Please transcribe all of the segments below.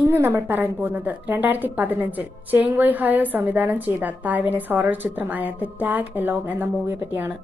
ഇന്ന് നമ്മൾ പറയാൻ പോകുന്നത് 2015 ചേങ് വോയ് ഹായോ സംവിധാനം ചെയ്ത തായ്വാനീസ് ഹൊറർ ചിത്രമായ ദ ടാഗ് എലോങ് എന്ന മൂവിയെ പറ്റിയാണ്.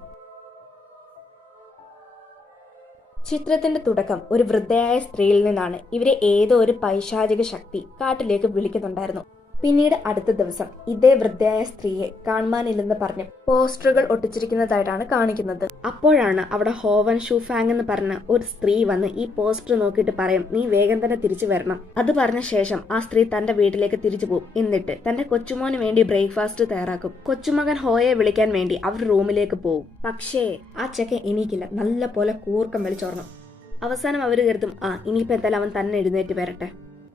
ചിത്രത്തിന്റെ തുടക്കം ഒരു വൃദ്ധയായ സ്ത്രീയിൽ നിന്നാണ്. ഇവരെ ഏതോ ഒരു പൈശാചിക ശക്തി കാട്ടിലേക്ക് വിളിക്കുന്നുണ്ടായിരുന്നു. പിന്നീട് അടുത്ത ദിവസം ഇതേ വൃദ്ധയായ സ്ത്രീയെ കാണുവാനില്ലെന്ന് പറഞ്ഞ് പോസ്റ്ററുകൾ ഒട്ടിച്ചിരിക്കുന്നതായിട്ടാണ് കാണിക്കുന്നത്. അപ്പോഴാണ് അവിടെ ഹോവൻ ഷൂഫാങ് എന്ന് പറഞ്ഞ ഒരു സ്ത്രീ വന്ന് ഈ പോസ്റ്റർ നോക്കിയിട്ട് പറയും, നീ വേഗം തന്നെ തിരിച്ചു വരണം. അത് പറഞ്ഞ ശേഷം ആ സ്ത്രീ തന്റെ വീട്ടിലേക്ക് തിരിച്ചു പോകും. എന്നിട്ട് തന്റെ കൊച്ചുമോന് വേണ്ടി ബ്രേക്ക്ഫാസ്റ്റ് തയ്യാറാക്കും. കൊച്ചുമകൻ ഹോയെ വിളിക്കാൻ വേണ്ടി അവർ റൂമിലേക്ക് പോകും. പക്ഷേ ആ ചെക്കൻ എണീക്കില്ല. നല്ല പോലെ കൂർക്കം വലിച്ചോർണം. അവസാനം അവർ കരുതും, ഇനിയിപ്പോ എന്തായാലും അവൻ തന്നെ എഴുന്നേറ്റ് വരട്ടെ.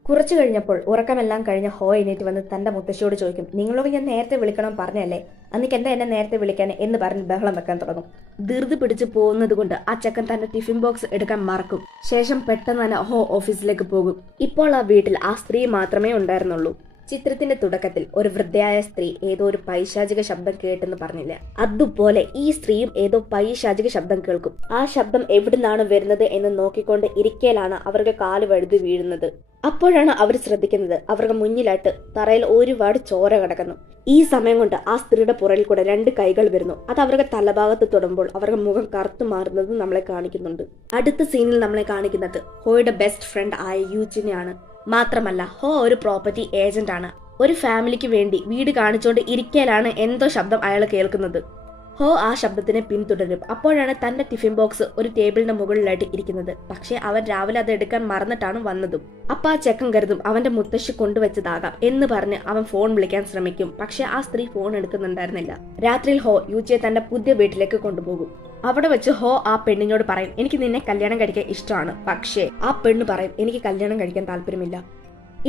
കുറച്ചു കഴിഞ്ഞപ്പോൾ ഉറക്കമെല്ലാം കഴിഞ്ഞ ഹോ എണീറ്റ് വന്ന് തന്റെ മുത്തശ്ശിയോട് ചോദിക്കും, നിങ്ങളോട് ഞാൻ നേരത്തെ വിളിക്കണം പറഞ്ഞല്ലേ, അന്നിക്ക് എന്താ എന്നെ നേരത്തെ വിളിക്കാൻ എന്ന് പറഞ്ഞ് ബഹളം വെക്കാൻ തുടങ്ങും. ധൃതി പിടിച്ചു പോകുന്നത് കൊണ്ട് ആ ചെക്കൻ തന്റെ ടിഫിൻ ബോക്സ് എടുക്കാൻ മറക്കും. ശേഷം പെട്ടെന്ന് തന്നെ ഹോ ഓഫീസിലേക്ക് പോകും. ഇപ്പോൾ ആ വീട്ടിൽ ആ സ്ത്രീ മാത്രമേ ഉണ്ടായിരുന്നുള്ളൂ. ചിത്രത്തിന്റെ തുടക്കത്തിൽ ഒരു വൃദ്ധയായ സ്ത്രീ ഏതോ ഒരു പൈശാചിക ശബ്ദം കേട്ടെന്ന് പറഞ്ഞില്ല, അതുപോലെ ഈ സ്ത്രീയും ഏതോ പൈശാചിക ശബ്ദം കേൾക്കും. ആ ശബ്ദം എവിടുന്നാണ് വരുന്നത് എന്ന് നോക്കിക്കൊണ്ട് ഇരിക്കലാണ് അവർക്ക് കാല് വഴുതി വീഴുന്നത്. അപ്പോഴാണ് അവർ ശ്രദ്ധിക്കുന്നത് അവർക്ക് മുന്നിലായിട്ട് തറയിൽ ഒരുപാട് ചോര കിടക്കുന്നു. ഈ സമയം കൊണ്ട് ആ സ്ത്രീയുടെ പുറകിൽ കൂടെ 2 കൈകൾ വരുന്നു. അത് അവരുടെ തലഭാഗത്ത് തൊടുമ്പോൾ അവരുടെ മുഖം കറുത്തു മാറുന്നത് നമ്മളെ കാണിക്കുന്നുണ്ട്. അടുത്ത സീനിൽ നമ്മളെ കാണിക്കുന്നത് ഹോയുടെ ബെസ്റ്റ് ഫ്രണ്ട് ആയ യൂജിനെയാണ്. മാത്രമല്ല ഹോ ഒരു പ്രോപ്പർട്ടി ഏജന്റ് ആണ്. ഒരു ഫാമിലിക്ക് വേണ്ടി വീട് കാണിച്ചുകൊണ്ട് ഇരിക്കലാണ് എന്തോ ശബ്ദം അയാൾ കേൾക്കുന്നത്. ഹോ ആ ശബ്ദത്തിനെ പിന്തുടരും. അപ്പോഴാണ് തന്റെ ടിഫിൻ ബോക്സ് ഒരു ടേബിളിന്റെ മുകളിലായിട്ട് ഇരിക്കുന്നത്. പക്ഷെ അവൻ രാവിലെ അത് എടുക്കാൻ മറന്നിട്ടാണ് വന്നതും. അപ്പൊ ആ ചെക്കൻ കരുതും അവന്റെ മുത്തശ്ശി കൊണ്ടുവച്ചതാകാം എന്ന് പറഞ്ഞ് അവൻ ഫോൺ വിളിക്കാൻ ശ്രമിക്കും. പക്ഷെ ആ സ്ത്രീ ഫോൺ എടുക്കുന്നുണ്ടായിരുന്നില്ല. രാത്രിയിൽ ഹോ യൂജിയെ തന്റെ പുതിയ വീട്ടിലേക്ക് കൊണ്ടുപോകും. അവിടെ വെച്ച് ഹോ ആ പെണ്ണിനോട് പറയും, എനിക്ക് നിന്നെ കല്യാണം കഴിക്കാൻ ഇഷ്ടമാണ്. പക്ഷേ ആ പെണ്ണ് പറയും, എനിക്ക് കല്യാണം കഴിക്കാൻ താല്പര്യമില്ല.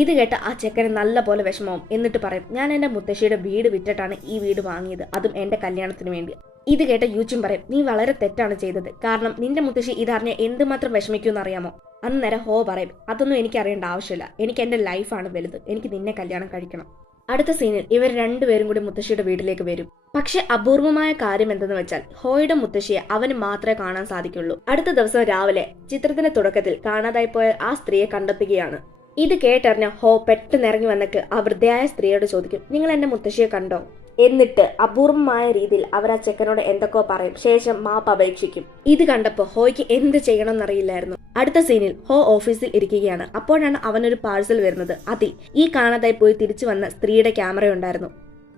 ഇത് കേട്ട് ആ ചെക്കന് നല്ല പോലെ വിഷമവും. എന്നിട്ട് പറയും, ഞാൻ എന്റെ മുത്തശ്ശിയുടെ വീട് വിറ്റിട്ടാണ് ഈ വീട് വാങ്ങിയത്, അതും എന്റെ കല്യാണത്തിന് വേണ്ടി. ഇത് കേട്ട യൂച്ചും പറയും, നീ വളരെ തെറ്റാണ് ചെയ്തത്. കാരണം നിന്റെ മുത്തശ്ശി ഇതറിഞ്ഞ എന്തുമാത്രം വിഷമിക്കുമെന്ന് അറിയാമോ? അന്നേരം ഹോ പറയും, അതൊന്നും എനിക്ക് അറിയേണ്ട ആവശ്യമില്ല. എനിക്ക് എന്റെ ലൈഫാണ് വലുത്. എനിക്ക് നിന്നെ കല്യാണം കഴിക്കണം. അടുത്ത സീനിൽ ഇവർ 2 പേരും കൂടി മുത്തശ്ശിയുടെ വീട്ടിലേക്ക് വരും. പക്ഷെ അപൂർവമായ കാര്യം എന്തെന്ന് വെച്ചാൽ ഹോയുടെ മുത്തശ്ശിയെ അവന് മാത്രമേ കാണാൻ സാധിക്കുള്ളൂ. അടുത്ത ദിവസം രാവിലെ ചിത്രത്തിന്റെ തുടക്കത്തിൽ കാണാതായി പോയ ആ സ്ത്രീയെ കണ്ടെത്തുകയാണ്. ഇത് കേട്ടറിഞ്ഞ ഹോ പെട്ടെന്ന് ഇറങ്ങി വന്നിട്ട് ആ വൃദ്ധയായ സ്ത്രീയോട് ചോദിക്കും, നിങ്ങൾ എന്റെ മുത്തശ്ശിയെ കണ്ടോ? എന്നിട്ട് അപൂർവമായ രീതിയിൽ അവർ ആ ചെക്കനോട് എന്തൊക്കെയോ പറയും. ശേഷം മാപ്പ് അപേക്ഷിക്കും. ഇത് കണ്ടപ്പോ ഹോയ്ക്ക് എന്ത് ചെയ്യണം എന്നറിയില്ലായിരുന്നു. അടുത്ത സീനിൽ ഹോ ഓഫീസിൽ ഇരിക്കുകയാണ്. അപ്പോഴാണ് അവനൊരു പാഴ്സൽ വരുന്നത്. അതിൽ ഈ കാണാതായി പോയി തിരിച്ചു വന്ന സ്ത്രീയുടെ ക്യാമറ ഉണ്ടായിരുന്നു.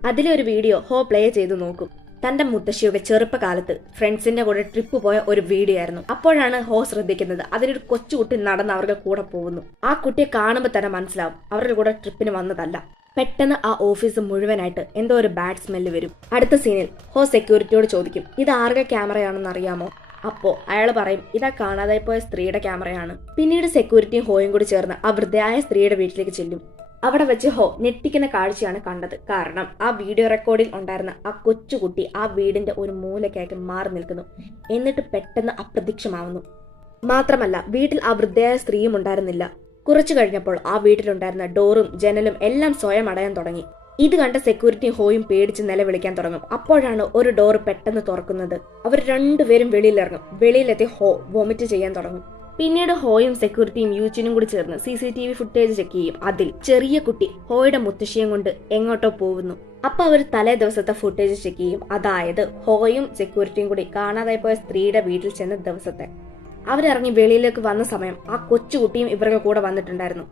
അതിലെ ഒരു വീഡിയോ ഹോ പ്ലേ ചെയ്ത് നോക്കും. തന്റെ മുത്തശ്ശിയുടെ ചെറുപ്പകാലത്ത് ഫ്രണ്ട്സിന്റെ കൂടെ ട്രിപ്പ് പോയ ഒരു വീഡിയോ ആയിരുന്നു. അപ്പോഴാണ് ഹോ ശ്രദ്ധിക്കുന്നത് അതിലൊരു കൊച്ചുകുട്ടി നടന്ന് അവരുടെ കൂടെ പോകുന്നു. ആ കുട്ടിയെ കാണുമ്പോൾ തന്നെ മനസ്സിലാവും അവരുടെ കൂടെ ട്രിപ്പിന് വന്നതല്ല. പെട്ടെന്ന് ആ ഓഫീസ് മുഴുവനായിട്ട് എന്തോ ഒരു ബാഡ് സ്മെല്ല് വരും. അടുത്ത സീനിൽ ഹോ സെക്യൂരിറ്റിയോട് ചോദിക്കും, ഇത് ആരുടെ ക്യാമറയാണെന്ന് അറിയാമോ? അപ്പോ അയാൾ പറയും, ഇതാ കാണാതായി പോയ സ്ത്രീയുടെ ക്യാമറയാണ്. പിന്നീട് സെക്യൂരിറ്റിയും ഹോയും കൂടി ചേർന്ന് ആ വൃദ്ധയായ സ്ത്രീയുടെ വീട്ടിലേക്ക് ചെല്ലും. അവിടെ വെച്ച് ഹോ ഞെട്ടിക്കുന്ന കാഴ്ചയാണ് കണ്ടത്. കാരണം ആ വീഡിയോ റെക്കോർഡിൽ ഉണ്ടായിരുന്ന ആ കൊച്ചുകുട്ടി ആ വീടിന്റെ ഒരു മൂലയ്ക്കായിട്ട് മാറി നിൽക്കുന്നു. എന്നിട്ട് പെട്ടെന്ന് അപ്രത്യക്ഷമാവുന്നു. മാത്രമല്ല വീട്ടിൽ ആ വൃദ്ധയായ സ്ത്രീയും ഉണ്ടായിരുന്നില്ല. കുറച്ചു കഴിഞ്ഞപ്പോൾ ആ വീട്ടിലുണ്ടായിരുന്ന ഡോറും ജനലും എല്ലാം സ്വയം അടയാൻ തുടങ്ങി. ഇത് കണ്ട സെക്യൂരിറ്റിയും ഹോയും പേടിച്ച് നിലവിളിക്കാൻ തുടങ്ങും. അപ്പോഴാണ് ഒരു ഡോർ പെട്ടെന്ന് തുറക്കുന്നത്. അവർ 2 പേരും വെളിയിലിറങ്ങും. വെളിയിലെത്തി ഹോ വൊമിറ്റ് ചെയ്യാൻ തുടങ്ങും. പിന്നീട് ഹോയും സെക്യൂരിറ്റിയും യൂച്ചിനും കൂടി ചേർന്ന് CCTV ഫുട്ടേജ് ചെക്ക് ചെയ്യും. അതിൽ ചെറിയ കുട്ടി ഹോയുടെ മുത്തശ്ശിയും കൊണ്ട് എങ്ങോട്ടോ പോകുന്നു. അപ്പൊ അവർ തലേ ദിവസത്തെ ഫുട്ടേജ് ചെക്ക് ചെയ്യും. അതായത് ഹോയും സെക്യൂരിറ്റിയും കൂടി കാണാതായി പോയ സ്ത്രീയുടെ വീട്ടിൽ ചെന്ന ദിവസത്തെ. അവരിറങ്ങി വെളിയിലേക്ക് വന്ന സമയം ആ കൊച്ചുകുട്ടിയും ഇവരുടെ കൂടെ വന്നിട്ടുണ്ടായിരുന്നു.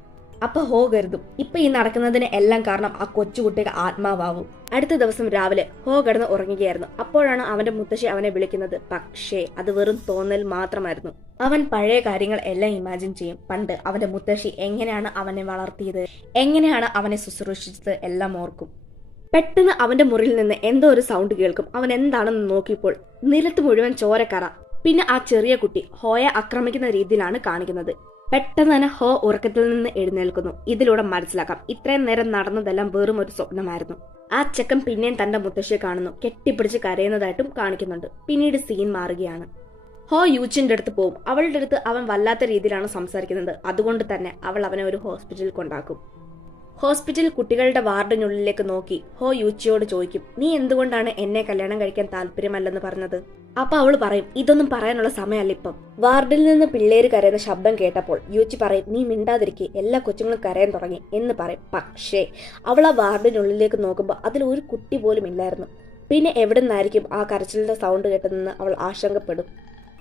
അപ്പൊ ഹോ കരുതും, ഇപ്പൊ ഈ നടക്കുന്നതിന് എല്ലാം കാരണം ആ കൊച്ചുകുട്ടിയുടെ ആത്മാവാവും. അടുത്ത ദിവസം രാവിലെ ഹോ കിടന്ന് ഉറങ്ങുകയായിരുന്നു. അപ്പോഴാണ് അവന്റെ മുത്തശ്ശി അവനെ വിളിക്കുന്നത്. പക്ഷേ അത് വെറും തോന്നൽ മാത്രമായിരുന്നു. അവൻ പഴയ കാര്യങ്ങൾ എല്ലാം ഇമാജിൻ ചെയ്യും. പണ്ട് അവന്റെ മുത്തശ്ശി എങ്ങനെയാണ് അവനെ വളർത്തിയത്, എങ്ങനെയാണ് അവനെ ശുശ്രൂഷിച്ചത് എല്ലാം ഓർക്കും. പെട്ടെന്ന് അവന്റെ മുറിയിൽ നിന്ന് എന്തോ ഒരു സൗണ്ട് കേൾക്കും. അവൻ എന്താണെന്ന് നോക്കിയപ്പോൾ നിലത്ത് മുഴുവൻ ചോരക്കറ. പിന്നെ ആ ചെറിയ കുട്ടി ഹോയെ ആക്രമിക്കുന്ന രീതിയിലാണ് കാണിക്കുന്നത്. പെട്ടെന്ന് തന്നെ ഹോ ഉറക്കത്തിൽ നിന്ന് എഴുന്നേൽക്കുന്നു. ഇതിലൂടെ മനസ്സിലാക്കാം ഇത്രയും നേരം നടന്നതെല്ലാം വെറും ഒരു സ്വപ്നമായിരുന്നു. ആ ചെക്കൻ പിന്നെയും തന്റെ മുത്തശ്ശിയെ കാണുന്നു. കെട്ടിപ്പിടിച്ച് കരയുന്നതായിട്ടും കാണിക്കുന്നുണ്ട്. പിന്നീട് സീൻ മാറുകയാണ്. ഹോ യൂച്ചിന്റെ അടുത്ത് പോവും. അവളുടെ അടുത്ത് അവൻ വല്ലാത്ത രീതിയിലാണ് സംസാരിക്കുന്നത്. അതുകൊണ്ട് തന്നെ അവൾ അവനെ ഒരു ഹോസ്പിറ്റലിൽ കൊണ്ടാക്കും. ഹോസ്പിറ്റലിൽ കുട്ടികളുടെ വാർഡിനുള്ളിലേക്ക് നോക്കി ഹോ യൂച്ചിയോട് ചോദിക്കും, നീ എന്തുകൊണ്ടാണ് എന്നെ കല്യാണം കഴിക്കാൻ താല്പര്യമല്ലെന്ന് പറഞ്ഞത്? അപ്പൊ അവള് പറയും, ഇതൊന്നും പറയാനുള്ള സമയമല്ല ഇപ്പം. വാർഡിൽ നിന്ന് പിള്ളേര് കരയുന്ന ശബ്ദം കേട്ടപ്പോൾ യൂച്ചി പറയും, നീ മിണ്ടാതിരിക്കെ, എല്ലാ കൊച്ചുങ്ങളും കരയാൻ തുടങ്ങി എന്ന് പറയും. പക്ഷേ അവൾ ആ വാർഡിനുള്ളിലേക്ക് നോക്കുമ്പോൾ അതിൽ ഒരു കുട്ടി പോലും ഇല്ലായിരുന്നു. പിന്നെ എവിടെ നിന്നായിരിക്കും ആ കരച്ചിലിന്റെ സൗണ്ട് കേട്ടതെന്ന് അവൾ ആശങ്കപ്പെടും.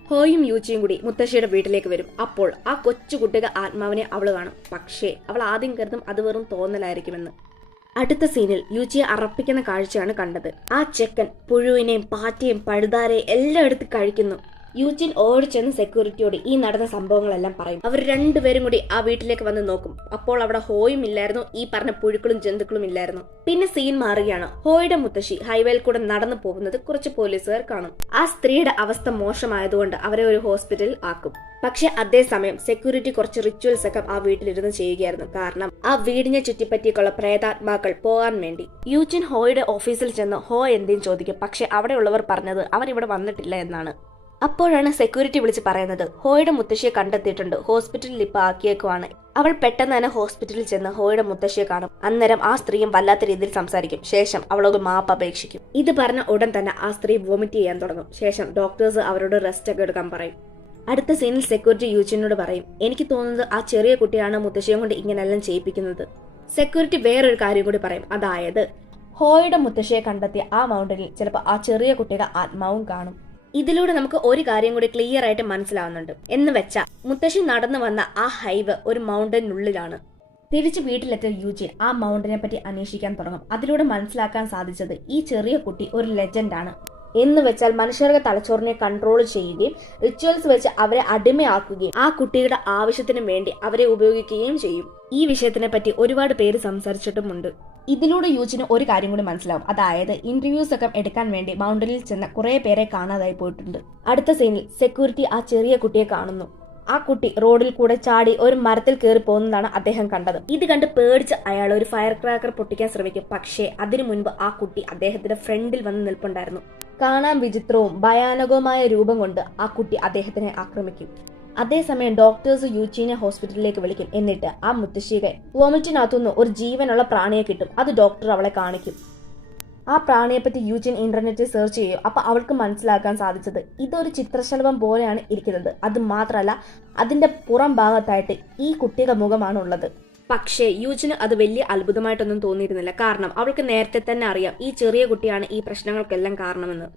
ഹോയും യൂച്ചിയും കൂടി മുത്തശ്ശിയുടെ വീട്ടിലേക്ക് വരും. അപ്പോൾ ആ കൊച്ചു കുട്ടിയുടെ ആത്മാവിനെ അവൾ കാണും. പക്ഷേ അവൾ ആദ്യം കരുതും അത് വെറും തോന്നലായിരിക്കുമെന്ന്. അടുത്ത സീനിൽ യൂച്ചിയെ അറപ്പിക്കുന്ന കാഴ്ചയാണ് കണ്ടത്. ആ ചെക്കൻ പുഴുവിനെയും പാറ്റയും പഴുതാരയും എല്ലാം എടുത്ത് കഴിക്കുന്നു. യൂച്ചിൻ ഓടിച്ചെന്ന് സെക്യൂരിറ്റിയോട് ഈ നടന്ന സംഭവങ്ങളെല്ലാം പറയും. അവർ രണ്ടുപേരും കൂടി ആ വീട്ടിലേക്ക് വന്ന് നോക്കും. അപ്പോൾ അവിടെ ഹോയും ഇല്ലായിരുന്നു, ഈ പറഞ്ഞ പുഴുക്കളും ജന്തുക്കളും ഇല്ലായിരുന്നു. പിന്നെ സീൻ മാറുകയാണ്. ഹോയുടെ മുത്തശ്ശി ഹൈവേയിൽ കൂടെ നടന്നു പോകുന്നത് കുറച്ച് പോലീസുകാർ കാണും. ആ സ്ത്രീയുടെ അവസ്ഥ മോശമായതുകൊണ്ട് അവരെ ഒരു ഹോസ്പിറ്റലിൽ ആക്കും. പക്ഷെ അതേസമയം സെക്യൂരിറ്റി കുറച്ച് റിച്വൽസ് ഒക്കെ ആ വീട്ടിലിരുന്ന് ചെയ്യുകയായിരുന്നു. കാരണം ആ വീടിനെ ചുറ്റിപ്പറ്റിയൊക്കെയുള്ള പ്രേതാത്മാക്കൾ പോകാൻ വേണ്ടി. യൂച്ചിൻ ഹോയുടെ ഓഫീസിൽ ചെന്ന് ഹോ എന്തെങ്കിലും ചോദിക്കും. പക്ഷെ അവിടെയുള്ളവർ പറഞ്ഞത് അവൻ ഇവിടെ വന്നിട്ടില്ല എന്നാണ്. അപ്പോഴാണ് സെക്യൂരിറ്റി വിളിച്ച് പറയുന്നത്, ഹോയുടെ മുത്തശ്ശിയെ കണ്ടെത്തിയിട്ടുണ്ട്, ഹോസ്പിറ്റലിൽ ഇപ്പൊ ആക്കിയേക്കുവാണ്. അവൾ പെട്ടെന്ന് തന്നെ ഹോസ്പിറ്റലിൽ ചെന്ന് ഹോയുടെ മുത്തശ്ശിയെ കാണും. അന്നേരം ആ സ്ത്രീയും വല്ലാത്ത രീതിയിൽ സംസാരിക്കും. ശേഷം അവളോട് മാപ്പ് അപേക്ഷിക്കും. ഇത് പറഞ്ഞ ഉടൻ തന്നെ ആ സ്ത്രീ വോമിറ്റ് ചെയ്യാൻ തുടങ്ങും. ശേഷം ഡോക്ടേഴ്സ് അവരോട് റെസ്റ്റ് ഒക്കെ എടുക്കാൻ പറയും. അടുത്ത സീനിൽ സെക്യൂരിറ്റി യൂച്ചിനോട് പറയും, എനിക്ക് തോന്നുന്നത് ആ ചെറിയ കുട്ടിയാണ് മുത്തശ്ശിയെ കൊണ്ട് ഇങ്ങനെല്ലാം ചെയ്യിപ്പിക്കുന്നത്. സെക്യൂരിറ്റി വേറൊരു കാര്യം കൂടി പറയും, അതായത് ഹോയുടെ മുത്തശ്ശിയെ കണ്ടെത്തിയ ആ മൗണ്ടനിൽ ചിലപ്പോൾ ആ ചെറിയ കുട്ടിയുടെ ആത്മാവും കാണും. ഇതിലൂടെ നമുക്ക് ഒരു കാര്യം കൂടി ക്ലിയർ ആയിട്ട് മനസ്സിലാവുന്നുണ്ട്. എന്ന് വെച്ചാൽ മുത്തശ്ശി നടന്നു വന്ന ആ ഹൈവ് ഒരു മൗണ്ടനുള്ളിലാണ്. തിരിച്ച് വീട്ടിലെത്തിയ യൂജിൻ ആ മൗണ്ടനെ പറ്റി അന്വേഷിക്കാൻ തുടങ്ങും. അതിലൂടെ മനസ്സിലാക്കാൻ സാധിച്ചത് ഈ ചെറിയ കുട്ടി ഒരു ലെജൻഡാണ്. എന്ന് വെച്ചാൽ മനുഷ്യരുടെ തലച്ചോറിനെ കൺട്രോൾ ചെയ്യുകയും റിച്വൽസ് വെച്ച് അവരെ അടിമയാക്കുകയും ആ കുട്ടിയുടെ ആവശ്യത്തിനു വേണ്ടി അവരെ ഉപയോഗിക്കുകയും ചെയ്യും. ഈ വിഷയത്തിനെ പറ്റി ഒരുപാട് പേര് സംസാരിച്ചിട്ടുമുണ്ട്. ഇതിലൂടെ യൂജിന് ഒരു കാര്യം കൂടി മനസ്സിലാവും, അതായത് ഇന്റർവ്യൂസ് ഒക്കെ എടുക്കാൻ വേണ്ടി മൗണ്ടനിൽ ചെന്ന കുറെ പേരെ കാണാതായി പോയിട്ടുണ്ട്. അടുത്ത സീനിൽ സെക്യൂരിറ്റി ആ ചെറിയ കുട്ടിയെ കാണുന്നു. ആ കുട്ടി റോഡിൽ കൂടെ ചാടി ഒരു മരത്തിൽ കയറി പോകുന്നതാണ് അദ്ദേഹം കണ്ടത്. ഇത് കണ്ട് പേടിച്ച് അയാൾ ഒരു ഫയർ ക്രാക്കർ പൊട്ടിക്കാൻ ശ്രമിക്കും. പക്ഷേ അതിനു മുൻപ് ആ കുട്ടി അദ്ദേഹത്തിന്റെ ഫ്രണ്ടിൽ വന്ന് നിൽപ്പുണ്ടായിരുന്നു. കാണാൻ വിചിത്രവും ഭയാനകവുമായ രൂപം കൊണ്ട് ആ കുട്ടി അദ്ദേഹത്തിനെ ആക്രമിക്കും. അതേസമയം ഡോക്ടേഴ്സ് യൂച്ചിനെ ഹോസ്പിറ്റലിലേക്ക് വിളിക്കും. എന്നിട്ട് ആ മുത്തശ്ശിയെ വോമിറ്റിനകത്തുനിന്ന് ഒരു ജീവനുള്ള പ്രാണിയെ കിട്ടും. അത് ഡോക്ടർ അവളെ കാണിക്കും. ആ പ്രാണിയെപ്പറ്റി യൂജിൻ ഇന്റർനെറ്റിൽ സെർച്ച് ചെയ്യും. അപ്പൊ അവൾക്ക് മനസ്സിലാക്കാൻ സാധിച്ചത് ഇതൊരു ചിത്രശലഭം പോലെയാണ് ഇരിക്കുന്നത്. അത് മാത്രമല്ല അതിന്റെ പുറം ഭാഗത്തായിട്ട് ഈ കുട്ടിയുടെ മുഖമാണ് ഉള്ളത്. പക്ഷേ യൂജിന് അത് വലിയ അത്ഭുതമായിട്ടൊന്നും തോന്നിയിരുന്നില്ല. കാരണം അവൾക്ക് നേരത്തെ തന്നെ അറിയാം ഈ ചെറിയ കുട്ടിയാണ് ഈ പ്രശ്നങ്ങൾക്കെല്ലാം കാരണമെന്ന്.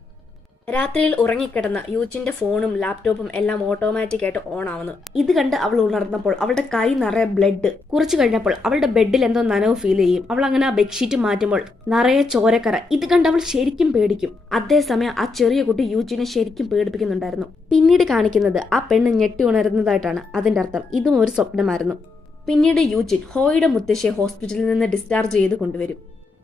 രാത്രിയിൽ ഉറങ്ങിക്കിടന്ന യൂജിന്റെ ഫോണും ലാപ്ടോപ്പും എല്ലാം ഓട്ടോമാറ്റിക് ആയിട്ട് ഓൺ ആവുന്നു. ഇത് കണ്ട് അവൾ ഉണർന്നപ്പോൾ അവളുടെ കൈ നിറയെ ബ്ലഡ്. കുറച്ചു കഴിഞ്ഞപ്പോൾ അവളുടെ ബെഡിൽ എന്തോ നനവ് ഫീൽ ചെയ്യും. അവൾ അങ്ങനെ ആ ബെഡ്ഷീറ്റ് മാറ്റുമ്പോൾ നിറയെ ചോരക്കറ. ഇത് കണ്ട് അവൾ ശരിക്കും പേടിക്കും. അതേസമയം ആ ചെറിയ കുട്ടി യൂജിനെ ശരിക്കും പേടിപ്പിക്കുന്നുണ്ടായിരുന്നു. പിന്നീട് കാണിക്കുന്നത് ആ പെണ്ണ് ഞെട്ടി ഉണരുന്നതായിട്ടാണ്. അതിന്റെ അർത്ഥം ഇതും ഒരു സ്വപ്നമായിരുന്നു. പിന്നീട് യൂജിൻ ഹോയുടെ മുത്തശ്ശിയെ ഹോസ്പിറ്റലിൽ നിന്ന് ഡിസ്ചാർജ് ചെയ്ത് കൊണ്ടുവരും.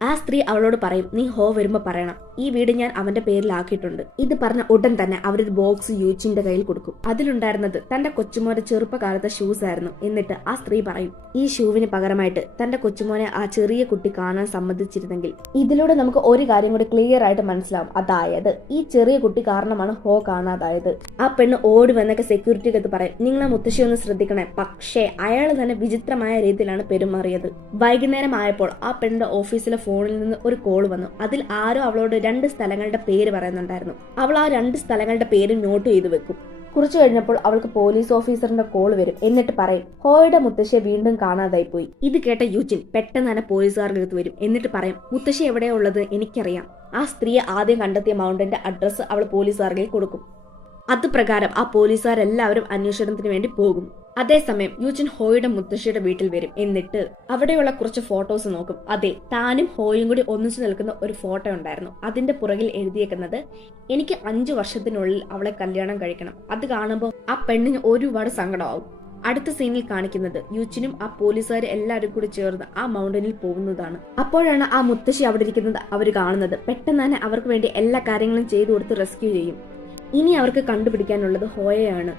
ആ സ്ത്രീ അവളോട് പറയും, നീ ഹോ വരുമ്പോ പറയണം, ഈ വീട് ഞാൻ അവന്റെ പേരിലാക്കിയിട്ടുണ്ട്. ഇത് പറഞ്ഞ ഉടൻ തന്നെ അവരൊരു ബോക്സ് യൂജിന്റെ കയ്യിൽ കൊടുക്കും. അതിലുണ്ടായിരുന്നത് തന്റെ കൊച്ചുമോന്റെ ചെറുപ്പകാലത്തെ ഷൂസ് ആയിരുന്നു. എന്നിട്ട് ആ സ്ത്രീ പറയും, ഈ ഷൂവിന് പകരമായിട്ട് തന്റെ കൊച്ചുമോനെ ആ ചെറിയ കുട്ടി കാണാൻ സമ്മതിച്ചിരുന്നെങ്കിൽ. ഇതിലൂടെ നമുക്ക് ഒരു കാര്യം കൂടി ക്ലിയർ ആയിട്ട് മനസ്സിലാവും, അതായത് ഈ ചെറിയ കുട്ടി കാരണമാണ് ഹോ കാണാതായത്. ആ പെണ്ണ് ഓടി വന്നൊക്കെ സെക്യൂരിറ്റിക്ക് പറയും, നിങ്ങളെ മുത്തശ്ശി ഒന്ന് ശ്രദ്ധിക്കണേ. പക്ഷേ അയാൾ തന്നെ വിചിത്രമായ രീതിയിലാണ് പെരുമാറിയത്. വൈകുന്നേരം ആയപ്പോൾ ആ പെണ്ണിന്റെ ഓഫീസിലെ ഫോണിൽ നിന്ന് ഒരു കോൾ വന്നു. അതിൽ ആരോ അവളോട് 2 സ്ഥലങ്ങളുടെ പേര് പറയുന്നുണ്ടായിരുന്നു. അവൾ ആ 2 സ്ഥലങ്ങളുടെ പേര് നോട്ട് ചെയ്തു വെക്കും. കുറച്ചു കഴിഞ്ഞപ്പോൾ അവൾക്ക് പോലീസ് ഓഫീസറിന്റെ കോൾ വരും. എന്നിട്ട് പറയും, ഹോയുടെ മുത്തശ്ശിയെ വീണ്ടും കാണാതായി പോയി. ഇത് കേട്ട യൂജിൻ പെട്ടെന്ന് തന്നെ പോലീസുകാരുടെ അടുത്ത് വരും. എന്നിട്ട് പറയും, മുത്തശ്ശി എവിടെയാ ഉള്ളത് എനിക്കറിയാം. ആ സ്ത്രീയെ ആദ്യം കണ്ടെത്തിയ മൗണ്ടന്റെ അഡ്രസ്സ് അവൾ പോലീസുകാർക്ക് കൊടുക്കും. അത് പ്രകാരം ആ പോലീസുകാരെല്ലാവരും അന്വേഷണത്തിന് വേണ്ടി പോകും. അതേസമയം യൂജിൻ ഹോയുടെ മുത്തശ്ശിയുടെ വീട്ടിൽ വരും. എന്നിട്ട് അവിടെയുള്ള കുറച്ച് ഫോട്ടോസ് നോക്കും. അതെ, താനും ഹോയും കൂടി ഒന്നിച്ചു നിൽക്കുന്ന ഒരു ഫോട്ടോ ഉണ്ടായിരുന്നു. അതിന്റെ പുറകിൽ എഴുതിയേക്കുന്നത്, എനിക്ക് 5 വർഷത്തിനുള്ളിൽ അവളെ കല്യാണം കഴിക്കണം. അത് കാണുമ്പോൾ ആ പെണ്ണിന് ഒരുപാട് സങ്കടമാവും. അടുത്ത സീനിൽ കാണിക്കുന്നത് യൂജിനും ആ പോലീസുകാർ എല്ലാവരും കൂടി ചേർന്ന് ആ മൗണ്ടനിൽ പോകുന്നതാണ്. അപ്പോഴാണ് ആ മുത്തശ്ശി അവിടെ ഇരിക്കുന്നത് അവർ കാണുന്നത്. പെട്ടെന്ന് തന്നെ അവർക്ക് വേണ്ടി എല്ലാ കാര്യങ്ങളും ചെയ്തു കൊടുത്ത് റെസ്ക്യൂ ചെയ്യും. ഇനി അവർക്ക് കണ്ടുപിടിക്കാനുള്ളത് ഹോയയാണ്.